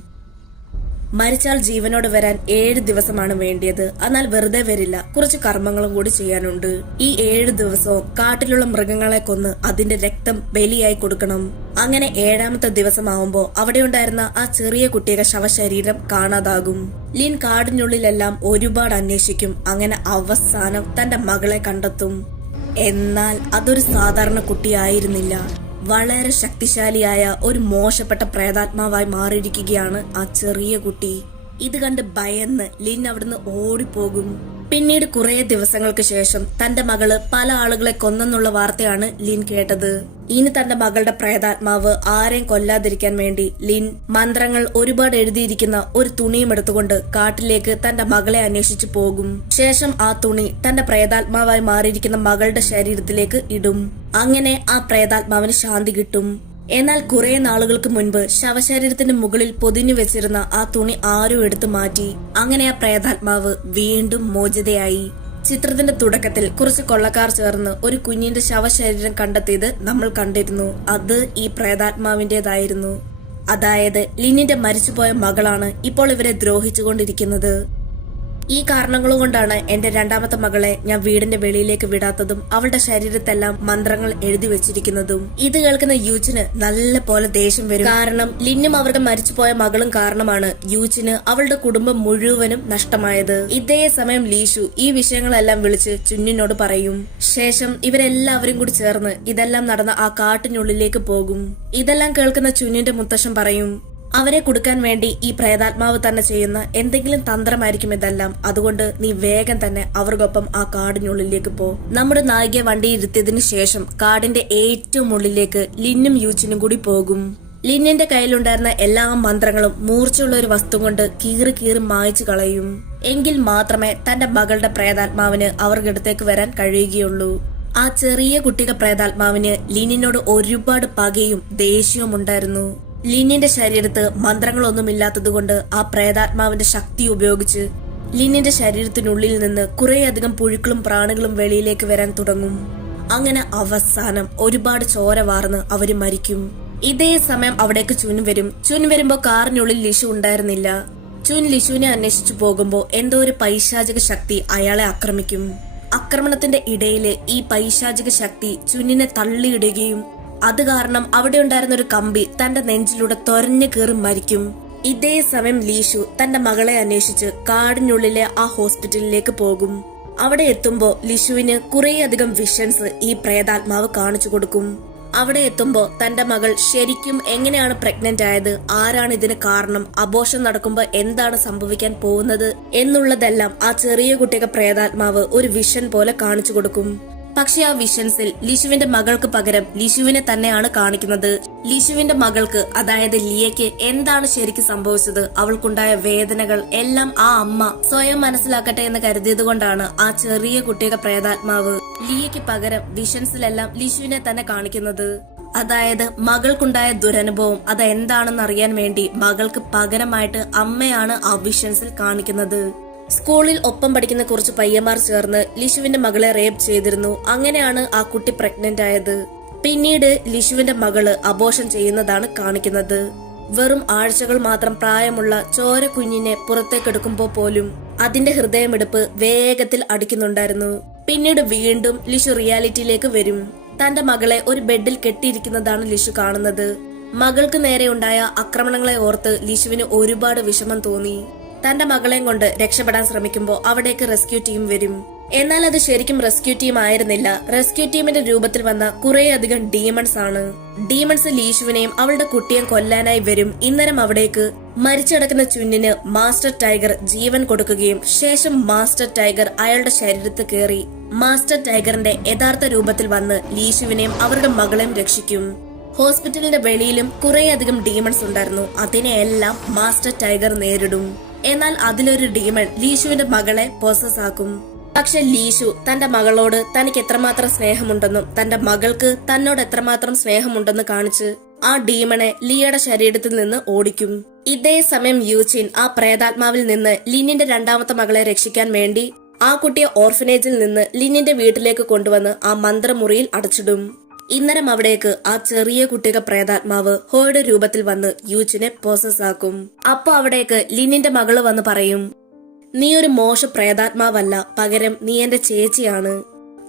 മരിച്ചാൽ ജീവനോട് വരാൻ 7 ദിവസമാണ് വേണ്ടിയത്. എന്നാൽ വെറുതെ വരില്ല, കുറച്ച് കർമ്മങ്ങളും കൂടി ചെയ്യാനുണ്ട്. ഈ 7 ദിവസവും കാട്ടിലുള്ള മൃഗങ്ങളെ കൊന്ന് അതിന്റെ രക്തം ബലിയായി കൊടുക്കണം. അങ്ങനെ 7ാമത്തെ ദിവസമാവുമ്പോ അവിടെയുണ്ടായിരുന്ന ആ ചെറിയ കുട്ടിയുടെ ശവശരീരം കാണാതാകും. ലിൻ കാടിനുള്ളിലെല്ലാം ഒരുപാട് അന്വേഷിക്കും. അങ്ങനെ അവസാനം തന്റെ മകളെ കണ്ടെത്തും. എന്നാൽ അതൊരു സാധാരണ കുട്ടിയായിരുന്നില്ല. വളരെ ശക്തിശാലിയായ ഒരു മോശപ്പെട്ട പ്രേതാത്മാവായി മാറിയിരിക്കുകയാണ് ആ ചെറിയ കുട്ടി. ഇത് കണ്ട് ഭയന്ന് ലിൻ അവിടുന്ന് ഓടിപ്പോകും. പിന്നീട് കുറെ ദിവസങ്ങൾക്ക് ശേഷം തന്റെ മകള് പല ആളുകളെ കൊന്നെന്നുള്ള വാർത്തയാണ് ലിൻ കേട്ടത്. ഇനി തന്റെ മകളുടെ പ്രേതാത്മാവ് ആരെയും കൊല്ലാതിരിക്കാൻ വേണ്ടി ലിൻ മന്ത്രങ്ങൾ ഒരുപാട് എഴുതിയിരിക്കുന്ന ഒരു തുണിയും എടുത്തുകൊണ്ട് കാട്ടിലേക്ക് തന്റെ മകളെ അന്വേഷിച്ചു പോകും. ശേഷം ആ തുണി തന്റെ പ്രേതാത്മാവായി മാറിയിരിക്കുന്ന മകളുടെ ശരീരത്തിലേക്ക് ഇടും. അങ്ങനെ ആ പ്രേതാത്മാവിന് ശാന്തി കിട്ടും. എന്നാൽ കുറെ നാളുകൾക്ക് മുൻപ് ശവശരീരത്തിന്റെ മുകളിൽ പൊതിഞ്ഞു വെച്ചിരുന്ന ആ തുണി ആരും എടുത്തു മാറ്റി. അങ്ങനെ ആ പ്രേതാത്മാവ് വീണ്ടും മോചിതയായി. ചിത്രത്തിന്റെ തുടക്കത്തിൽ കുറച്ച് കൊള്ളക്കാർ ചേർന്ന് ഒരു കുഞ്ഞിന്റെ ശവശരീരം കണ്ടെത്തിയത് നമ്മൾ കണ്ടിരുന്നു. അത് ഈ പ്രേതാത്മാവിന്റേതായിരുന്നു. അതായത് ലിന്നിന്റെ മരിച്ചുപോയ മകളാണ് ഇപ്പോൾ ഇവരെ ദ്രോഹിച്ചുകൊണ്ടിരിക്കുന്നത്. ഈ കാരണങ്ങൾ കൊണ്ടാണ് എന്റെ രണ്ടാമത്തെ മകളെ ഞാൻ വീടിന്റെ വെളിയിലേക്ക് വിടാത്തതും അവളുടെ ശരീരത്തെല്ലാം മന്ത്രങ്ങൾ എഴുതി വെച്ചിരിക്കുന്നതും. ഇത് കേൾക്കുന്ന യൂച്ചിന് നല്ല പോലെ ദേഷ്യം വരും. കാരണം ലിന്നും അവരുടെ മരിച്ചുപോയ മകളും കാരണമാണ് യൂച്ചിന് അവളുടെ കുടുംബം മുഴുവനും നഷ്ടമായത്. ഇതേ സമയം ലീഷു ഈ വിഷയങ്ങളെല്ലാം വിളിച്ച് ചുന്നിനോട് പറയും. ശേഷം ഇവരെല്ലാവരും കൂടി ചേർന്ന് ഇതെല്ലാം നടന്ന ആ കാട്ടിനുള്ളിലേക്ക് പോകും. ഇതെല്ലാം കേൾക്കുന്ന ചുന്നിന്റെ മുത്തശ്ശൻ പറയും, അവരെ കൊടുക്കാൻ വേണ്ടി ഈ പ്രേതാത്മാവ് തന്നെ ചെയ്യുന്ന എന്തെങ്കിലും തന്ത്രമായിരിക്കും ഇതെല്ലാം. അതുകൊണ്ട് നീ വേഗം തന്നെ അവർക്കൊപ്പം ആ കാടിനുള്ളിലേക്ക് പോ. നമ്മുടെ നായികയെ വണ്ടിയിൽ ഇരുത്തിയതിനു ശേഷം കാടിന്റെ ഏറ്റവും ഉള്ളിലേക്ക് ലിന്നും യൂച്ചിനും കൂടി പോകും. ലിന്നിന്റെ കയ്യിലുണ്ടായിരുന്ന എല്ലാ മന്ത്രങ്ങളും മൂർച്ചയുള്ള ഒരു വസ്തു കൊണ്ട് കീറി കീറി മായ്ച്ചു കളയും. എങ്കിൽ മാത്രമേ തന്റെ മകളുടെ പ്രേതാത്മാവിന് അവർക്കടുത്തേക്ക് വരാൻ കഴിയുകയുള്ളൂ. ആ ചെറിയ കുട്ടിയുടെ പ്രേതാത്മാവിന് ലിന്നിനോട് ഒരുപാട് പകയും ദേഷ്യവും ഉണ്ടായിരുന്നു. ലിന്നിന്റെ ശരീരത്ത് മന്ത്രങ്ങളൊന്നുമില്ലാത്തതുകൊണ്ട് ആ പ്രേതാത്മാവിന്റെ ശക്തി ഉപയോഗിച്ച് ലിന്നിന്റെ ശരീരത്തിനുള്ളിൽ നിന്ന് കുറേയധികം പുഴുക്കളും പ്രാണികളും വെളിയിലേക്ക് വരാൻ തുടങ്ങും. അങ്ങനെ അവസാനം ഒരുപാട് ചോര വാർന്ന് അവര് മരിക്കും. ഇതേ സമയം അവിടേക്ക് ചുൻ വരും. ചുൻ വരുമ്പോ കാറിനുള്ളിൽ ലിഷു ഉണ്ടായിരുന്നില്ല. ചുൻ ലിഷുവിനെ അന്വേഷിച്ചു പോകുമ്പോ എന്തോ ഒരു പൈശാചിക ശക്തി അയാളെ ആക്രമിക്കും. ആക്രമണത്തിന്റെ ഇടയില് ഈ പൈശാചിക ശക്തി ചുന്നിനെ തള്ളിയിടുകയും അത് കാരണം അവിടെ ഉണ്ടായിരുന്ന ഒരു കമ്പി തന്റെ നെഞ്ചിലൂടെ തൊരഞ്ഞു കയറി മരിക്കും. ഇതേ സമയം ലീഷു തന്റെ മകളെ അന്വേഷിച്ച് കാടിനുള്ളിലെ ആ ഹോസ്പിറ്റലിലേക്ക് പോകും. അവിടെ എത്തുമ്പോ ലിഷുവിന് കുറേയധികം വിഷൻസ് ഈ പ്രേതാത്മാവ് കാണിച്ചു കൊടുക്കും. അവിടെ എത്തുമ്പോ തന്റെ മകൾ ശരിക്കും എങ്ങനെയാണ് പ്രഗ്നന്റ് ആയത്, ആരാണ് ഇതിന് കാരണം, അബോർഷൻ നടക്കുമ്പോ എന്താണ് സംഭവിക്കാൻ പോകുന്നത് എന്നുള്ളതെല്ലാം ആ ചെറിയ കുട്ടിയുടെ പ്രേതാത്മാവ് ഒരു വിഷൻ പോലെ കാണിച്ചു കൊടുക്കും. പക്ഷെ ആ വിഷൻസിൽ ലിഷുവിന്റെ മകൾക്ക് പകരം ലിഷുവിനെ തന്നെയാണ് കാണിക്കുന്നത്. ലിഷുവിന്റെ മകൾക്ക്, അതായത് ലിയയ്ക്ക് എന്താണ് ശരിക്കും സംഭവിച്ചത്, അവൾക്കുണ്ടായ വേദനകൾ എല്ലാം ആ അമ്മ സ്വയം മനസ്സിലാക്കട്ടെ എന്ന് കരുതിയത് കൊണ്ടാണ് ആ ചെറിയ കുട്ടിയുടെ പ്രേതാത്മാവ് ലിയയ്ക്ക് പകരം വിഷൻസിലെല്ലാം ലിഷുവിനെ തന്നെ കാണിക്കുന്നത്. അതായത് മകൾക്കുണ്ടായ ദുരനുഭവം അതെന്താണെന്ന് അറിയാൻ വേണ്ടി മകൾക്ക് പകരമായിട്ട് അമ്മയാണ് ആ വിഷൻസിൽ കാണിക്കുന്നത്. സ്കൂളിൽ ഒപ്പം പഠിക്കുന്ന കുറച്ച് പയ്യന്മാർ ചേർന്ന് ലിഷുവിന്റെ മകളെ റേപ്പ് ചെയ്തിരുന്നു. അങ്ങനെയാണ് ആ കുട്ടി പ്രഗ്നന്റ് ആയത്. പിന്നീട് ലിഷുവിന്റെ മകള് അബോർഷൻ ചെയ്യുന്നതാണ് കാണിക്കുന്നത്. വെറും ആഴ്ചകൾ മാത്രം പ്രായമുള്ള ചോര കുഞ്ഞിനെ പുറത്തേക്കെടുക്കുമ്പോ പോലും അതിന്റെ ഹൃദയമിടിപ്പ് വേഗത്തിൽ അടിക്കുന്നുണ്ടായിരുന്നു. പിന്നീട് വീണ്ടും ലിഷു റിയാലിറ്റിയിലേക്ക് വരും. തന്റെ മകളെ ഒരു ബെഡിൽ കെട്ടിയിരിക്കുന്നതാണ് ലിഷു കാണുന്നത്. മകൾക്ക് നേരെ ഉണ്ടായ ആക്രമണങ്ങളെ ഓർത്ത് ലിഷുവിന് ഒരുപാട് വിഷമം തോന്നി. തന്റെ മകളെയും കൊണ്ട് രക്ഷപ്പെടാൻ ശ്രമിക്കുമ്പോൾ അവിടേക്ക് റെസ്ക്യൂ ടീം വരും. എന്നാൽ അത് ശരിക്കും റെസ്ക്യൂ ടീം ആയിരുന്നില്ല. റെസ്ക്യൂ ടീമിന്റെ രൂപത്തിൽ വന്ന കുറേയധികം ഡീമൺസ് ആണ്. ഡീമൺസ് ലീഷുവിനെയും അവളുടെ കുട്ടിയെയും കൊല്ലാനായി വരും. ഇന്നരം അവിടേക്ക് മരിച്ചടക്കുന്ന ചുന്നിന് മാസ്റ്റർ ടൈഗർ ജീവൻ കൊടുക്കുകയും ശേഷം മാസ്റ്റർ ടൈഗർ അയാളുടെ ശരീരത്തിൽ കയറി മാസ്റ്റർ ടൈഗറിന്റെ യഥാർത്ഥ രൂപത്തിൽ വന്ന് ലീഷുവിനെയും അവരുടെ മകളെയും രക്ഷിക്കും. ഹോസ്പിറ്റലിന്റെ വെളിയിലും കുറേയധികം ഡീമൺസ് ഉണ്ടായിരുന്നു. അതിനെയെല്ലാം മാസ്റ്റർ ടൈഗർ നേരിടും. എന്നാൽ അതിലൊരു ഡീമൺ ലീഷുവിന്റെ മകളെ പോസസ് ആക്കും. പക്ഷെ ലീഷു തന്റെ മകളോട് തനിക്ക് എത്രമാത്രം സ്നേഹമുണ്ടെന്നും തന്റെ മകൾക്ക് തന്നോട് എത്രമാത്രം സ്നേഹമുണ്ടെന്ന് കാണിച്ച് ആ ഡീമണെ ലിയയുടെ ശരീരത്തിൽ നിന്ന് ഓടിക്കും. ഇതേ സമയം യൂച്ചിൻ ആ പ്രേതാത്മാവിൽ നിന്ന് ലിന്നിന്റെ രണ്ടാമത്തെ മകളെ രക്ഷിക്കാൻ വേണ്ടി ആ കുട്ടിയെ ഓർഫനേജിൽ നിന്ന് ലിന്നിന്റെ വീട്ടിലേക്ക് കൊണ്ടുവന്ന് ആ മന്ത്രമുറിയിൽ അടച്ചിടും. ഇന്നരം അവിടേക്ക് ആ ചെറിയ കുട്ടിയുടെ പ്രേതാത്മാവ് ഹോയുടെ രൂപത്തിൽ വന്ന് യൂച്ചിനെ പോസസ് ആക്കും. അപ്പൊ അവിടേക്ക് ലിന്നിന്റെ മകള് വന്ന് പറയും, നീ ഒരു മോശ പ്രേതാത്മാവല്ല, പകരം നീ എന്റെ ചേച്ചിയാണ്.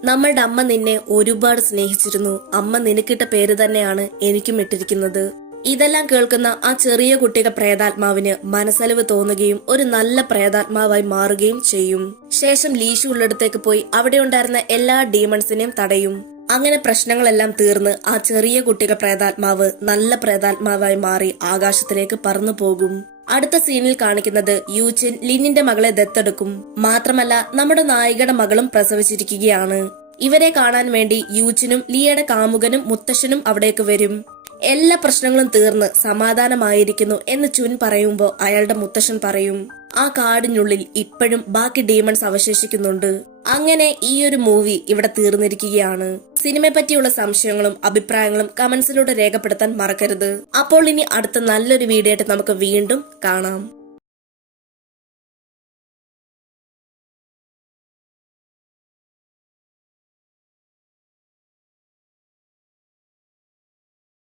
നമ്മളുടെ അമ്മ നിന്നെ ഒരുപാട് സ്നേഹിച്ചിരുന്നു. അമ്മ നിനക്കിട്ട പേര് തന്നെയാണ് എനിക്കും ഇട്ടിരിക്കുന്നത്. ഇതെല്ലാം കേൾക്കുന്ന ആ ചെറിയ കുട്ടിയുടെ പ്രേതാത്മാവിന് മനസ്സലിവ് തോന്നുകയും ഒരു നല്ല പ്രേതാത്മാവായി മാറുകയും ചെയ്യും. ശേഷം ലീഷു ഉള്ളിടത്തേക്ക് പോയി അവിടെ ഉണ്ടായിരുന്ന എല്ലാ ഡീമൺസിനെയും തടയും. അങ്ങനെ പ്രശ്നങ്ങളെല്ലാം തീർന്ന് ആ ചെറിയ കുട്ടിയുടെ പ്രേതാത്മാവ് നല്ല പ്രേതാത്മാവായി മാറി ആകാശത്തിലേക്ക് പറന്നു പോകും. അടുത്ത സീനിൽ കാണിക്കുന്നത് യൂച്ചിൻ ലിന്നിന്റെ മകളെ ദത്തെടുക്കും. മാത്രമല്ല നമ്മുടെ നായികയുടെ മകളും പ്രസവിച്ചിരിക്കുകയാണ്. ഇവരെ കാണാൻ വേണ്ടി യൂച്ചിനും ലിയയുടെ കാമുകനും മുത്തശ്ശനും അവിടേക്ക് വരും. എല്ലാ പ്രശ്നങ്ങളും തീർന്ന് സമാധാനമായിരിക്കുന്നു എന്ന് ചുൻ പറയുമ്പോ അയാളുടെ മുത്തശ്ശൻ പറയും, ആ കാടിനുള്ളിൽ ഇപ്പോഴും ബാക്കി ഡീമൺസ് അവശേഷിക്കുന്നുണ്ട്. അങ്ങനെ ഈ ഒരു മൂവി ഇവിടെ തീർന്നിരിക്കുകയാണ്. സിനിമയെ പറ്റിയുള്ള സംശയങ്ങളും അഭിപ്രായങ്ങളും കമന്റ്സിലൂടെ രേഖപ്പെടുത്താൻ മറക്കരുത്. അപ്പോൾ ഇനി അടുത്ത നല്ലൊരു വീഡിയോ ആയിട്ട് നമുക്ക് വീണ്ടും കാണാം.